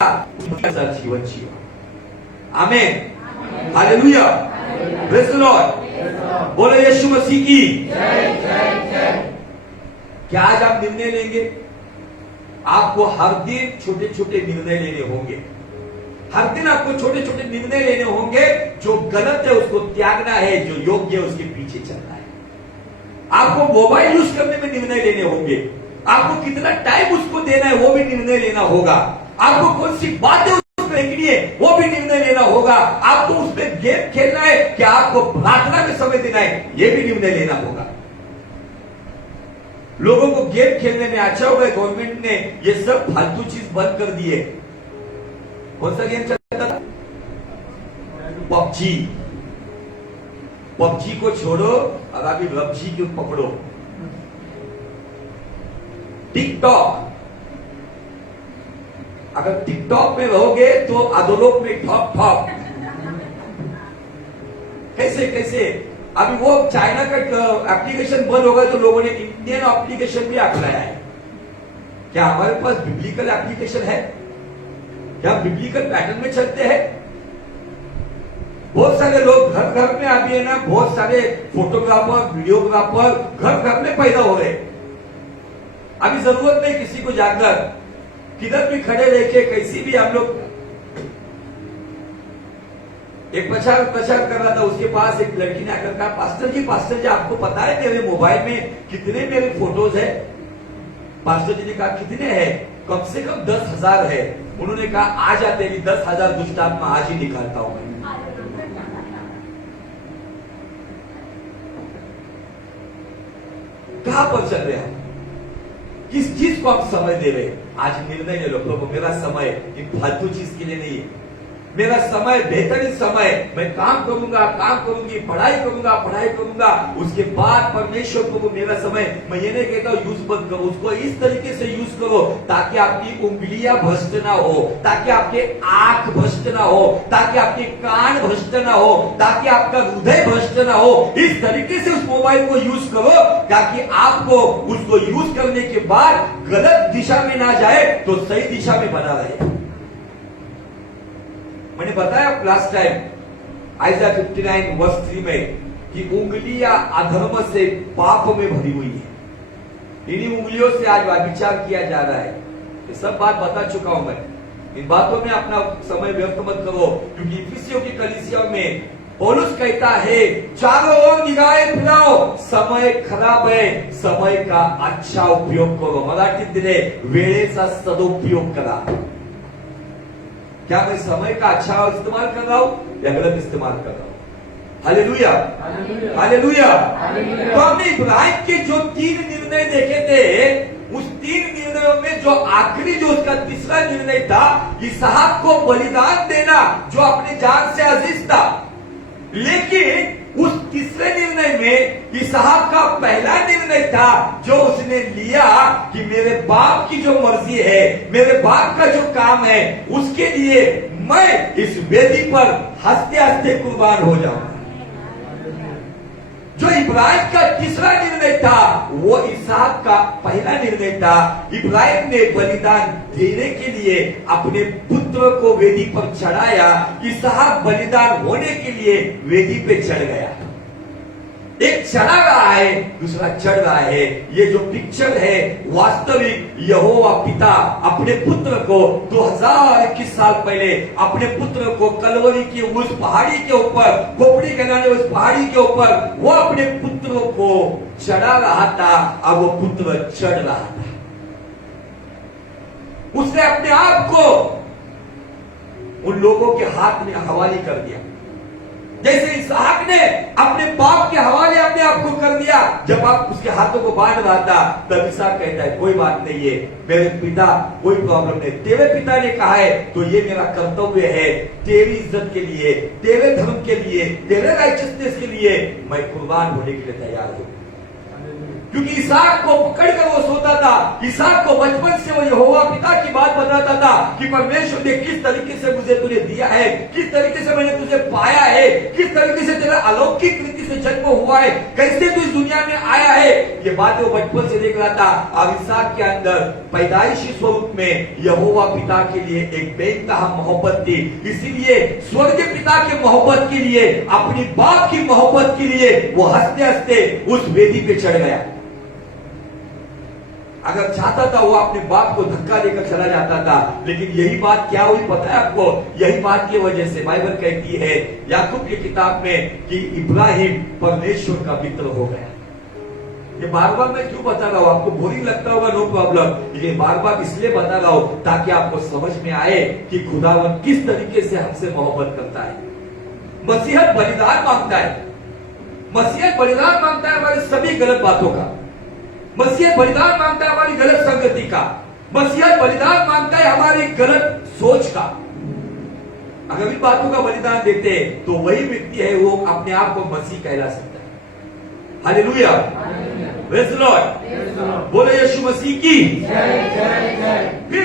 जीवन जियो। आमीन, हालेलुया, प्रेज़ द लॉर्ड। बोलो यीशु मसीह की जय। क्या आज आप निर्णय लेंगे? आपको हर दिन छोटे छोटे निर्णय लेने होंगे। हर दिन आपको छोटे छोटे निर्णय लेने होंगे। जो गलत है उसको त्यागना है, जो योग्य है उसके पीछे चलना है। आपको मोबाइल यूज करने में निर्णय लेने होंगे। आपको कितना टाइम उसको देना है वो भी निर्णय लेना होगा। आपको कौन सी बातें उसमें देखनी है वो भी निर्णय लेना होगा। आपको उसमें गेम खेलना है कि आपको प्रार्थना में समय देना है, ये भी निर्णय लेना होगा। लोगों को गेम खेलने में अच्छा होगा गवर्नमेंट ने ये सब फालतू चीज बंद कर दी है। कौन सा गेम चलता था? पबजी। पबजी को छोड़ो और अभी पबजी को पकड़ो। टिकटॉक, अगर टिकटॉक में रहोगे तो अधोलोक में ठॉप ठॉप। कैसे कैसे? अभी वो चाइना का एप्लीकेशन बंद होगा तो लोगों ने इंडियन एप्लीकेशन भी अपनाया है। क्या हमारे पास बिब्लिकल एप्लीकेशन है? क्या बिब्लिकल पैटर्न में चलते हैं? बहुत सारे लोग घर घर में अभी है ना, बहुत सारे फोटोग्राफर वीडियोग्राफर घर घर में पैदा हो रहे। अभी जरूरत नहीं किसी को जाकर किधर भी खड़े लेके कैसी भी हम लोग। एक प्रचार कर रहा था, उसके पास एक लड़की ने आकर कहा, पास्टर जी आपको पता है मेरे मोबाइल में कितने मेरे फोटोज है? पास्टर जी ने कहा कितने हैं? कम से कम 10,000 है। उन्होंने कहा आ जाते 10,000 दुष्ट आत्मा आज ही निकालता हूं मैं। कहां पर चल रहे हैं? किस चीज को आप समय दे रहे? आज निर्णय ले लो, प्रभु मेरा समय इन फालतू चीज के लिए नहीं है। मेरा समय बेहतरीन समय, मैं काम करूंगा, काम करूंगी, पढ़ाई करूंगा। उसके बाद परमेश्वर को मेरा समय, मैं ये नहीं कहता यूज मत करो, उसको इस तरीके से यूज करो ताकि आपकी उंगलियां भ्रष्ट ना हो, ताकि आपके आंख भ्रष्ट ना हो, ताकि आपके कान भ्रष्ट ना हो, ताकि आपका हृदय भ्रष्ट ना हो। इस तरीके से उस मोबाइल को यूज करो ताकि आपको उसको यूज करने के बाद गलत दिशा में ना जाए तो सही दिशा में बना रहे। मैंने बताया लास्ट टाइम आइज़ा 59 वर्ष 3 में कि उंगलियां अधर्म से पाप में भरी हुई है। इन्हीं उंगलियों से आज व्यभिचार किया जा रहा है। ये सब बात बता चुका हूं मैं। इन बातों में अपना समय व्यर्थ मत करो, क्योंकि इफिसियों की कलीसिया में पौलुस कहता है चारों ओर निगाहें फिराओ, समय खराब है, समय का अच्छा उपयोग करो। मराठीत दिले वेळेचा सदुपयोग करा। क्या मैं समय का अच्छा इस्तेमाल कर रहा हूं या गलत इस्तेमाल कर रहा हूं? Hallelujah, hallelujah. तो हमने इब्राहिम के जो 3 निर्णय देखे थे, उस 3 निर्णयों में जो आखिरी जो उसका तीसरा निर्णय था, इसहाक को बलिदान देना, जो अपने जान से अजीज था। लेकिन उस तीसरे निर्णय में इसहाक का पहला निर्णय था जो उसने लिया कि मेरे बाप की जो मर्जी है, मेरे बाप का जो काम है, उसके लिए मैं इस वेदी पर हंसते हंसते कुर्बान हो जाऊंगा। जो इब्राहिम का तीसरा निर्णय था वो इसहाक का पहला निर्णय था। इब्राहिम ने बलिदान देने के लिए अपने पुत्र को वेदी पर चढ़ाया, इसहाक बलिदान होने के लिए वेदी पे चढ़ गया। एक चढ़ा रहा है, दूसरा चढ़ रहा है। ये जो पिक्चर है वास्तविक यहोवा पिता अपने पुत्र को 2021 साल पहले अपने पुत्र को कलवरी की उस पहाड़ी के ऊपर, खोपड़ी कहलाने उस पहाड़ी के ऊपर वो अपने पुत्र को चढ़ा रहा था और वो पुत्र चढ़ रहा था। उसने अपने आप को उन लोगों के हाथ में हवाले कर दिया, जैसे इसहाक ने अपने बाप के हवाले अपने आप को कर दिया। जब आप उसके हाथों को बांध रहा था तब इसहाक कहता है कोई बात नहीं है मेरे पिता, कोई प्रॉब्लम नहीं, तेरे पिता ने कहा है तो ये मेरा कर्तव्य है, तेरी इज्जत के लिए, तेरे धर्म के लिए, तेरे राइचियसनेस के लिए मैं कुर्बान होने के लिए तैयार हूं। क्योंकि इसहाक को पकड़कर वो सोता था, इसहाक को बचपन से वो यहोवा पिता की बात बताता था कि परमेश्वर ने किस तरीके से मुझे तुझे दिया है, किस तरीके से मैंने तुझे पाया है, किस तरीके से तेरा अलौकिक रीति से जन्म हुआ है, कैसे तू इस दुनिया में आया है, ये बातें वो बचपन से देख रहा था। और इसहाक के अंदर पैदाइशी स्वरूप में यहोवा पिता के लिए एक बेइंतहा मोहब्बत थी, इसीलिए स्वर्गीय पिता के मोहब्बत के लिए, अपनी बाप की मोहब्बत के लिए वो हंसते हंसते उस वेदी पे चढ़ गया। अगर चाहता था वो अपने बाप को धक्का देकर चला जाता था, लेकिन यही बात क्या हुई पता है आपको? यही बात की वजह से बाइबल कहती है याकूब की किताब में कि इब्राहिम परमेश्वर का मित्र हो गया। ये बार बार मैं क्यों बता रहा हूं? आपको बोरिंग लगता होगा, नो प्रॉब्लम, लेकिन बार बार इसलिए बता रहा हूं ताकि आपको समझ में आए कि खुदावन किस तरीके से हमसे मोहब्बत करता है। मसीहत बलिदान मांगता है, मसीहत बलिदान मांगता है हमारे सभी गलत बातों का, मसीहत बलिदान मांगता है हमारी गलत संगति का, मसीहत बलिदान मांगता है हमारी गलत सोच का। अगर इन बातों का बलिदान देते हैं तो वही व्यक्ति है वो अपने आप को मसीह कहला सकता है। हालेलुया, प्रेज़ द लॉर्ड, बोलो यीशु मसीह की जय। फिर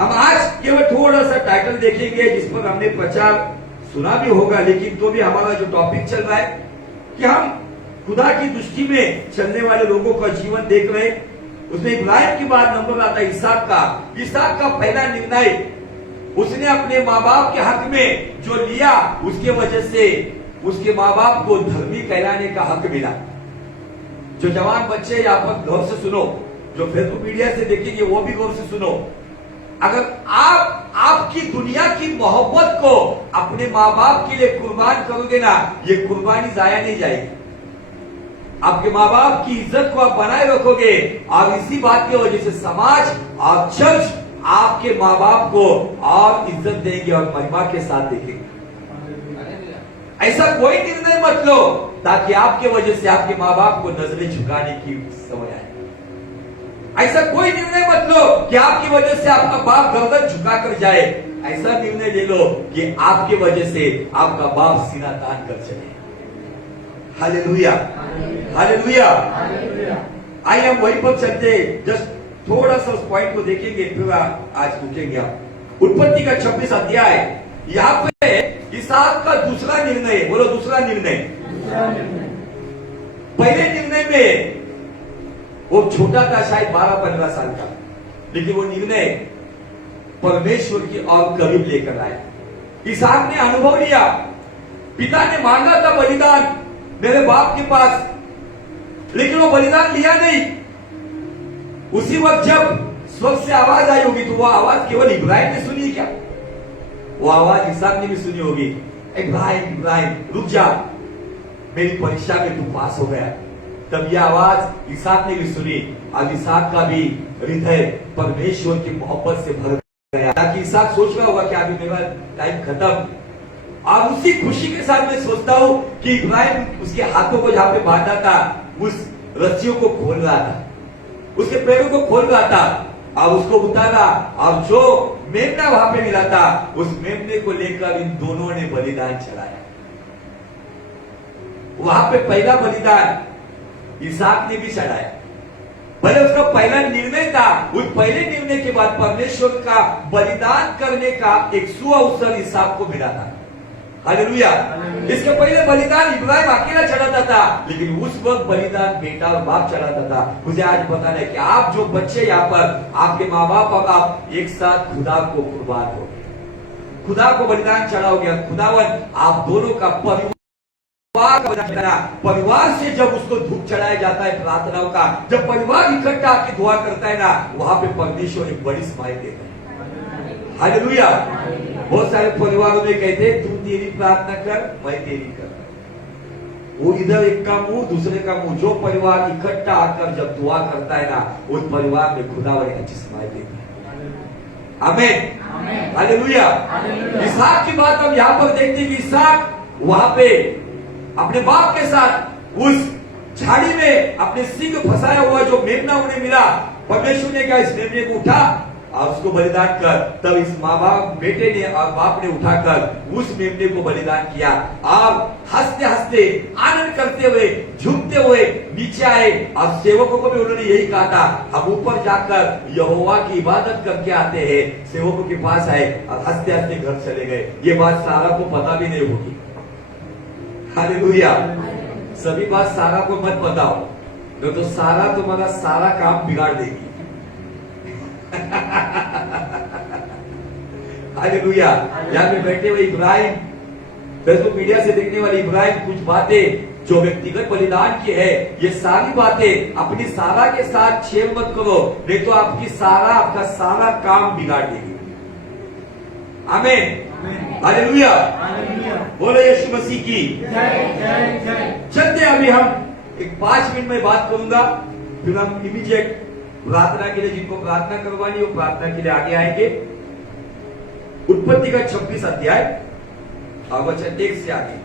हम आज केवल थोड़ा सा टाइटल देखेंगे जिस पर हमने प्रचार सुना भी होगा, लेकिन तो भी हमारा जो टॉपिक चल रहा है कि हम खुदा की दृष्टि में चलने वाले लोगों का जीवन देख रहे। उसमें इब्राहिम के बाद नंबर आता है इसहाक का। इसहाक का पहला निर्णय उसने अपने माँ बाप के हक में जो लिया, उसके वजह से उसके माँ बाप को धर्मी कहलाने का हक मिला। जो जवान बच्चे यहाँ पर गौर से सुनो, जो फेसबुक मीडिया से देखेंगे वो भी गौर से सुनो। अगर आप आपकी दुनिया की मोहब्बत को अपने माँ बाप के लिए कुर्बान करोगे ना, ये कुर्बानी जाया नहीं जाएगी। आपके माँ बाप की इज्जत को आप बनाए रखोगे और इसी बात की वजह से समाज और चर्च आपके माँ बाप को और इज्जत देंगे और महिमा के साथ देखेंगे। ऐसा कोई निर्णय मत लो ताकि आपके वजह से आपके माँ बाप को नजरें झुकाने की समय आए। ऐसा कोई निर्णय मत लो कि आपकी वजह से आपका बाप गर्दन झुकाकर जाए। ऐसा निर्णय ले लो कि आपके वजह से आपका बाप सीना तान कर चले। Hallelujah, hallelujah. आइए हम वहीं पर चलते, जस्ट थोड़ा सा उस पॉइंट को देखेंगे, फिर आज रुकेंगे आप। उत्पत्ति का 26 अध्याय, यहाँ पे इसहाक का दूसरा निर्णय, बोलो दूसरा निर्णय। पहले निर्णय में वो छोटा था, शायद 12-15 साल का, लेकिन वो निर्णय परमेश्वर की और करीब लेकर आया। इसहाक ने अनुभव लिया, पिता ने मांगा था बलिदान मेरे बाप के पास, लेकिन वो बलिदान लिया नहीं। उसी वक्त जब स्वर्ग से आवाज आई होगी तो वो आवाज केवल इब्राहिम ने सुनी क्या? वो आवाज इसहाक ने भी सुनी होगी, इब्राहिम इब्राहिम रुक जा, मेरी परीक्षा में तू पास हो गया। तब यह आवाज इसहाक ने भी सुनी और इसहाक का भी हृदय परमेश्वर की मोहब्बत से भर गया। ताकि इसहाक सोच रहा होगा कि अभी मेरा टाइम खत्म, और उसी खुशी के साथ मैं सोचता हूं कि इब्राहिम उसके हाथों को जहां पे बांधा था उस रस्सियों को खोल रहा था, उसके पैरों को खोल रहा था और उसको उतारा, और जो मेमना वहां पे मिला था उस मेमने को लेकर इन दोनों ने बलिदान चढ़ाया। वहां पे पहला बलिदान इसहाक ने भी चढ़ाया। भले उसका पहला निर्णय था, उस पहले निर्णय के बाद परमेश्वर का बलिदान करने का एक सुअवसर इसहाक को मिला था। हालेलुया, इसके पहले बलिदान इब्राहिम अकेला चढ़ाता था, लेकिन उस वक्त बलिदान बेटा और बाप चढ़ाता था। मुझे आज बताना है कि आप जो बच्चे यहाँ पर, आपके माँ बाप और आप एक साथ खुदा को कुर्बान हो गए, खुदा को बलिदान चढ़ाओगे। खुदावन आप दोनों का परिवार से जब उसको धूप चढ़ाया जाता है प्रार्थनाओं का, जब परिवार इकट्ठा आके दुआ करता है ना, वहां पे परमेश्वर एक बड़ी स्माइल देता है। हालेलुया। बहुत सारे परिवारों में कहते हैं तू तेरी प्रार्थना कर, मैं तेरी कर। वो इधर एक का मुंह दूसरे का मुंह। जो परिवार इकट्ठा आकर जब दुआ करता है ना, उस परिवार में खुदा एक अच्छी स्माइल देता है। आमीन, हालेलुया। इसहाक की बात हम यहाँ पर देखते हैं कि इसहाक वहां पे अपने बाप के साथ उस झाड़ी में अपने सिंग फंसाया हुआ जो मेमना उन्हें मिला, परमेश्वर ने कहा इस मेमने को उठा और उसको बलिदान कर। तब इस माँ बाप बेटे ने और बाप ने उठाकर उस मेमने को बलिदान किया और हंसते हंसते आनंद करते हुए झूमते हुए नीचे आए। और सेवकों को भी उन्होंने यही कहा था, हम ऊपर जाकर यहोवा की इबादत करके आते हैं। सेवकों के पास आए और हंसते हंसते घर चले गए। ये बात सारा को पता भी नहीं होगी। हालेलुया। सभी बात सारा को मत बताओ, तो सारा तुम्हारा सारा काम बिगाड़ देगी। हालेलुया। यहाँ पे बैठे हुए इब्राहिम, फेसबुक मीडिया से देखने वाले इब्राहिम, कुछ बातें जो व्यक्तिगत बलिदान की है, ये सारी बातें अपनी सारा के साथ शेयर मत करो, नहीं तो आपका सारा काम बिगाड़ देगी। आमीन, हालेलुया। बोलो यीशु मसीह की जय। चलते अभी हम एक 5 मिनट में बात करूंगा, फिर हम इमीडिएट प्रार्थना के लिए, जिनको प्रार्थना करवानी हो प्रार्थना के लिए आगे आएंगे। उत्पत्ति का 26 अध्याय और वचन 1 से आगे।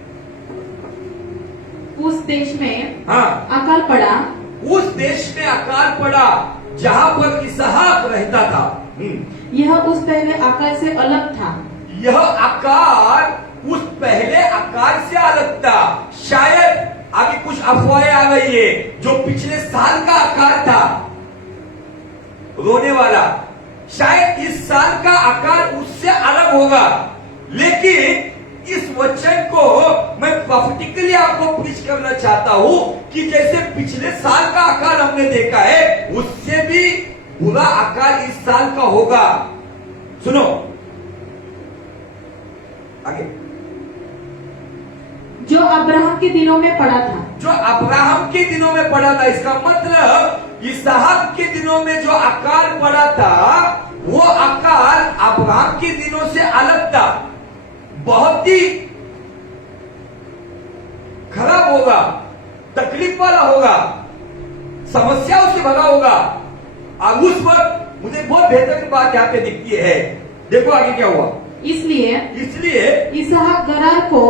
उस देश में हाँ, अकाल पड़ा, उस देश में अकाल पड़ा जहां पर इसहाक रहता था। यह उस पहले अकाल से अलग था। यह अकाल उस पहले अकाल से अलग था। शायद अभी कुछ अफवाहें आ गई है, जो पिछले साल का अकाल था रोने वाला, शायद इस साल का अकाल उससे अलग होगा। लेकिन इस वचन को मैं प्रॉफिटिकली आपको प्रीच करना चाहता हूं कि जैसे पिछले साल का अकाल हमने देखा है, उससे भी बुरा अकाल इस साल का होगा। सुनो आगे। जो अब्राहम के दिनों में पड़ा था, जो अब्राहम के दिनों में पड़ा था, इसका मतलब इसहाक के दिनों में जो अकाल पड़ा था, वो अकाल अब्राहम के दिनों से अलग था। बहुत ही खराब होगा, तकलीफ वाला होगा, समस्याओं से भरा होगा। अब उस वक्त मुझे बहुत बेहतर बात यहाँ पे दिखती है। देखो आगे क्या हुआ। इसलिए इसहाक गरार को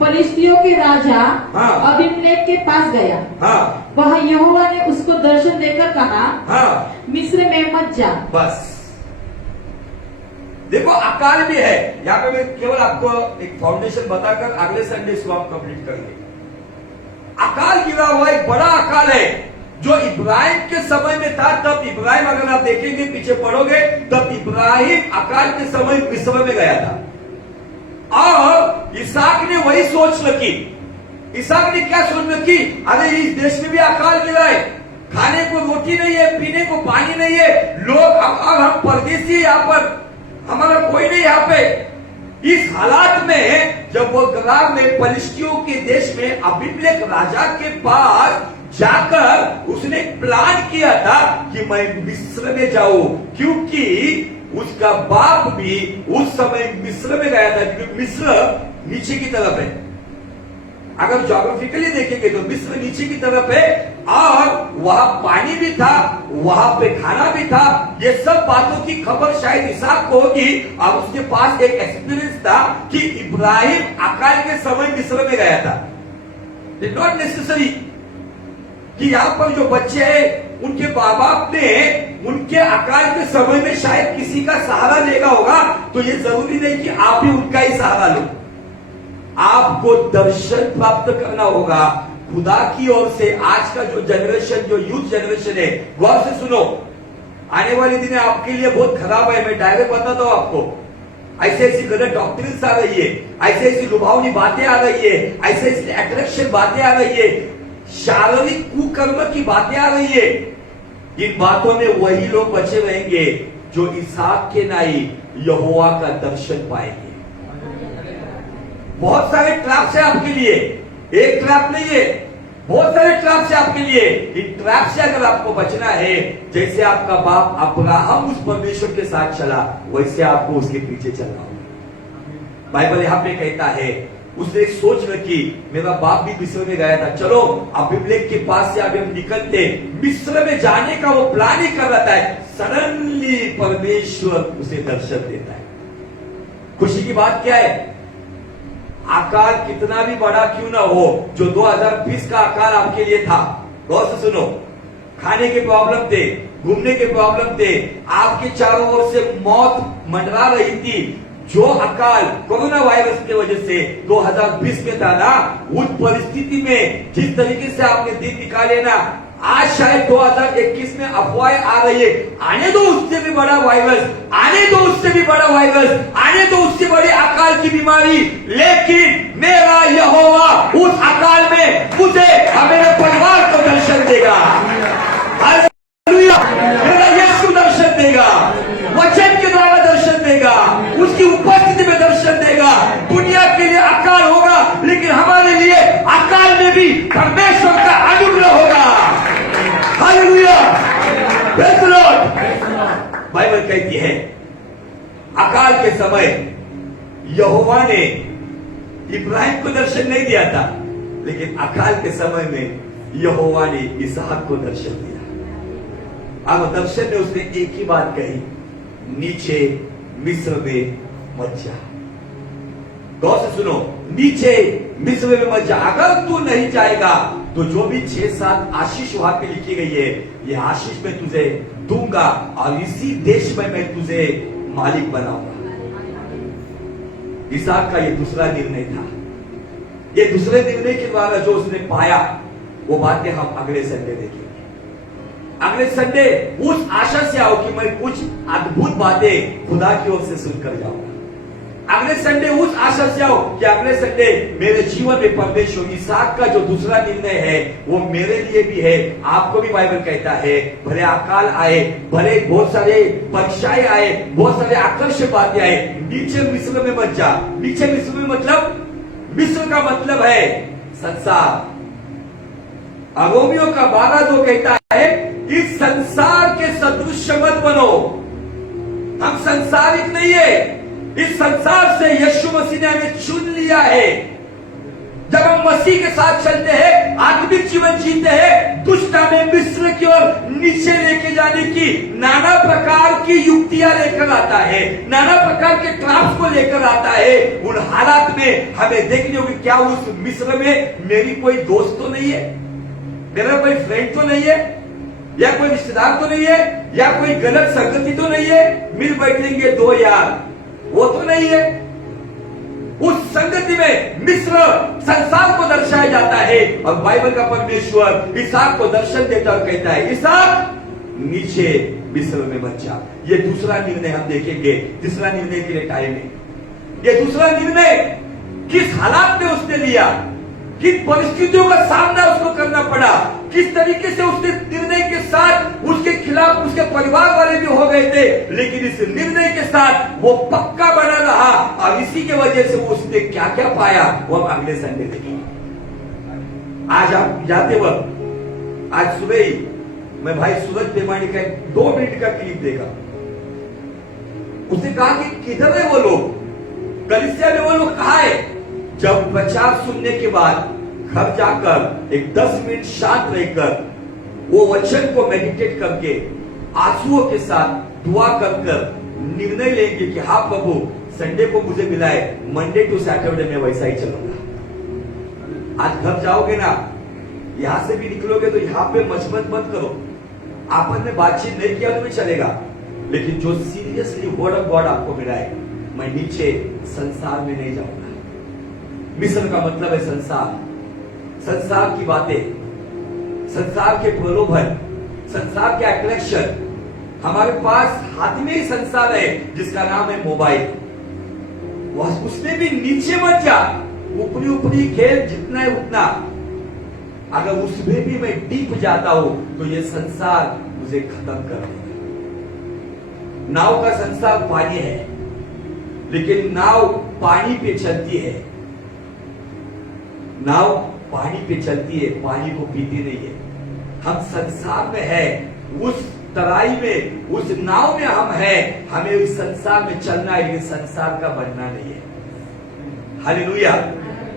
फलिस्तियों के राजा अबीमेलेक के पास गया। वहाँ यहोवा ने उसको दर्शन देकर कहा, मिस्र में मत जा। बस देखो अकाल भी है यहाँ पे। मैं केवल आपको एक फाउंडेशन बताकर अगले संडे इसको हम कंप्लीट करेंगे। अकाल गिरा हुआ एक बड़ा अकाल है जो इब्राहिम के समय में था। तब इब्राहिम, अगर आप देखेंगे पीछे पढ़ोगे, तब इब्राहिम अकाल के समय मिस्र में गया था। और इसहाक ने वही सोच रखी। इसहाक ने क्या सोच रखी? अरे इस देश में भी अकाल गिरा है, खाने को रोटी नहीं है, पीने को पानी नहीं है, लोग अब हम परदेसी, यहाँ पर हमारा कोई नहीं यहाँ पे। इस हालात में जब वो गरार में फलिस्तियों के देश में अबीमेलेक राजा के पास जाकर उसने प्लान किया था कि मैं मिस्र में जाऊं, क्योंकि उसका बाप भी उस समय मिस्र में गया था। क्योंकि मिस्र नीचे की तरफ है, अगर ज्योग्राफिकली देखेंगे तो मिस्र नीचे की तरफ है, और वहां पानी भी था, वहां पे खाना भी था। ये सब बातों की खबर शायद इसहाक को होगी। और उसके पास एक एक्सपीरियंस था कि इब्राहिम अकाल के समय मिस्र में गया था। इट नॉट नेसेसरी कि यहाँ पर जो बच्चे हैं उनके माँ बाप ने उनके अकाल के समय में शायद किसी का सहारा लेगा होगा। तो ये जरूरी नहीं कि आप भी उनका ही सहारा लो। आपको दर्शन प्राप्त करना होगा खुदा की ओर से। आज का जो जनरेशन, जो यूथ जनरेशन है, गौर से सुनो, आने वाले दिन आपके लिए बहुत खराब है। मैं डायरेक्ट बताता हूं आपको, ऐसे ऐसी गलत डॉक्ट्रिन्स आ रही है, ऐसे ऐसी लुभावनी बातें आ रही है, ऐसे ऐसी अट्रैक्शन बातें आ रही है, शारीरिक कुकर्म की बातें आ रही है। इन बातों में वही लोग बचे रहेंगे जो इसहाक के नाई यहोवा का दर्शन पाएंगे। बहुत सारे ट्रैप्स है आपके लिए, एक ट्रैप नहीं है, बहुत सारे ट्रैप्स है आपके लिए। इन ट्रैप से अगर आपको बचना है, जैसे आपका बाप अब्राहम उस परमेश्वर के साथ चला, वैसे आपको उसके पीछे चलना होगा। बाइबल यहां पे कहता है, उसने एक सोच रखी, मेरा बाप भी मिस्र में गया था, चलो अबीमेलेक के पास से अभी हम निकलते। मिस्र में जाने का वो प्लान ही कर रहा था, सडनली परमेश्वर उसे दर्शन देता है। खुशी की बात क्या है? आकार कितना भी बड़ा क्यों ना हो, जो 2020 का आकार आपके लिए था, गौर से सुनो, खाने के प्रॉब्लम थे, घूमने के प्रॉब्लम थे, आपके चारों ओर से मौत मंडरा रही थी, जो अकाल कोरोना वायरस की वजह से 2020 में था ना, उस परिस्थिति में जिस तरीके से आपने दिन निकाले ना, आज शायद 2021 में अफवाहें आ रही है, आने दो उससे भी बड़ा वायरस, आने दो उससे भी बड़ा वायरस, आने दो उससे बड़ी अकाल की बीमारी, लेकिन मेरा यहोवा उस अकाल में मुझे और मेरे परिवार को दर्शन देगा। हालेलुया! मेरा यीशु दर्शन देगा, वचन के द्वारा दर्शन देगा, उसकी उपस्थिति में दर्शन देगा। दुनिया के लिए अकाल होगा, लेकिन हमारे लिए अकाल में भी परमेश्वर का अनुग्रह होगा। Hallelujah! Praise the Lord! Bible कहती है, अकाल के समय यहोवा ने इब्राहिम को दर्शन नहीं दिया था, लेकिन अकाल के समय में यहोवा ने इसहाक को दर्शन दिया। अब दर्शन में उसने एक ही बात कही, नीचे मिस्र में मत जा। गौर से सुनो, नीचे मिस्र में मत जा। अगर तू नहीं जाएगा तो जो भी 6-7 आशीष वहां पे लिखी गई है, ये आशीष मैं तुझे दूंगा और इसी देश में मैं तुझे मालिक बनाऊंगा। इसहाक का ये दूसरा निर्णय था। ये दूसरे निर्णय के द्वारा जो उसने पाया, वो बातें हम अगले संडे देखेंगे। अगले संडे उस आशा से आओ कि मैं कुछ अद्भुत बातें खुदा की ओर से सुनकर जाऊंगा। अगले संडे उस आशा से आओ कि अगले संडे मेरे जीवन में परमेश्वर इसहाक का जो दूसरा निर्णय है वो मेरे लिए भी है, आपको भी बाइबल कहता है। भले अकाल आए, भले बहुत सारे परीक्षाएं आए, बहुत सारे आकर्षक बातें आए, नीचे मिस्र में मत जा। नीचे मिस्र में मतलब, मिस्र का मतलब है संसार। रोमियो का 12:2 कहता है, इस संसार के सदृश मत बनो। हम संसारिक नहीं है, इस संसार से यीशु मसीह ने हमें चुन लिया है। जब हम मसीह के साथ चलते हैं, आत्मिक जीवन जीते हैं, दुष्टा में मिस्र की ओर नीचे लेके जाने की नाना प्रकार की युक्तियां लेकर आता है, नाना प्रकार के ट्रैप्स को लेकर आता है। उन हालात में हमें देखने होगी, क्या उस मिस्र में मेरी कोई दोस्त तो नहीं है, मेरा कोई फ्रेंड तो नहीं है, या कोई रिश्तेदार तो नहीं है, या कोई गलत संगति तो नहीं है, मिल बैठेंगे 2 यार, वो तो नहीं है। उस संगति में मिस्र संसार को दर्शाया जाता है, और बाइबल का परमेश्वर इसहाक को दर्शन देता और कहता है, इसहाक नीचे मिस्र में मत जा। ये दूसरा निर्णय हम देखेंगे। तीसरा निर्णय के लिए टाइम है। ये दूसरा निर्णय किस हालात में उसने लिया, किन परिस्थितियों का सामना उसको करना पड़ा, किस तरीके से उसके निर्णय के साथ उसके खिलाफ उसके परिवार वाले भी हो गए थे, लेकिन इस निर्णय के साथ वो पक्का बना रहा, और इसी के वजह से उसने क्या क्या पाया वो हम अगले संडे देखेंगे। आज आप जाते वक्त, आज सुबह ही मैं भाई सूरज पेमानी का 2 मिनट का क्लिप देखा। उसने कहा कि किधर है वो लोग, कलीसिया में वो लोग कहाँ है। जब प्रचार सुनने के बाद घर जाकर एक 10 मिनट शांत रहकर वो वचन को मेडिटेट करके आंसुओं के साथ दुआ कर निर्णय लेंगे कि हाँ प्रभु, संडे को मुझे मिलाए, मंडे टू सैटरडे में वैसा ही चलूंगा। आज घर जाओगे ना, यहां से भी निकलोगे तो यहाँ पे मजबत मत करो। आपन ने बातचीत नहीं किया तो भी चलेगा, लेकिन जो सीरियसली वर्ड ऑफ गॉड आपको मिला है, मैं नीचे संसार में नहीं जाऊंगा। मिस्र का मतलब है संसार, संसार की बातें, संसार के प्रलोभन, संसार के अट्रैक्शन। हमारे पास हाथ में ही संसार है जिसका नाम है मोबाइल। उसमें भी नीचे मत जा, ऊपरी ऊपरी खेल जितना है उतना। अगर उसमें भी मैं डीप जाता हूं तो ये संसार मुझे खत्म कर देगा। नाव का संसार पानी है, लेकिन नाव पानी पे चलती है। नाव पानी पे चलती है, पानी को पीती नहीं है। हम संसार में है, उस तराई में, उस नाव में हम हैं। हमें उस संसार में चलना है, लेकिन संसार का बनना नहीं है। हालेलुया।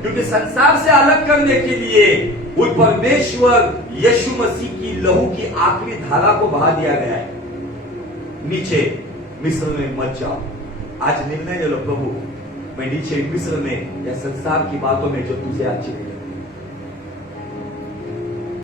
क्योंकि संसार से अलग करने के लिए उस परमेश्वर यीशु मसीह की लहू की आखिरी धारा को बहा दिया गया है। नीचे मिस्र में मत जाओ। आज निर्णय ले लो, प्रभु मैं नीचे मिस्र में या संसार की बातों में जो तुझे अच्छी नहीं लगती,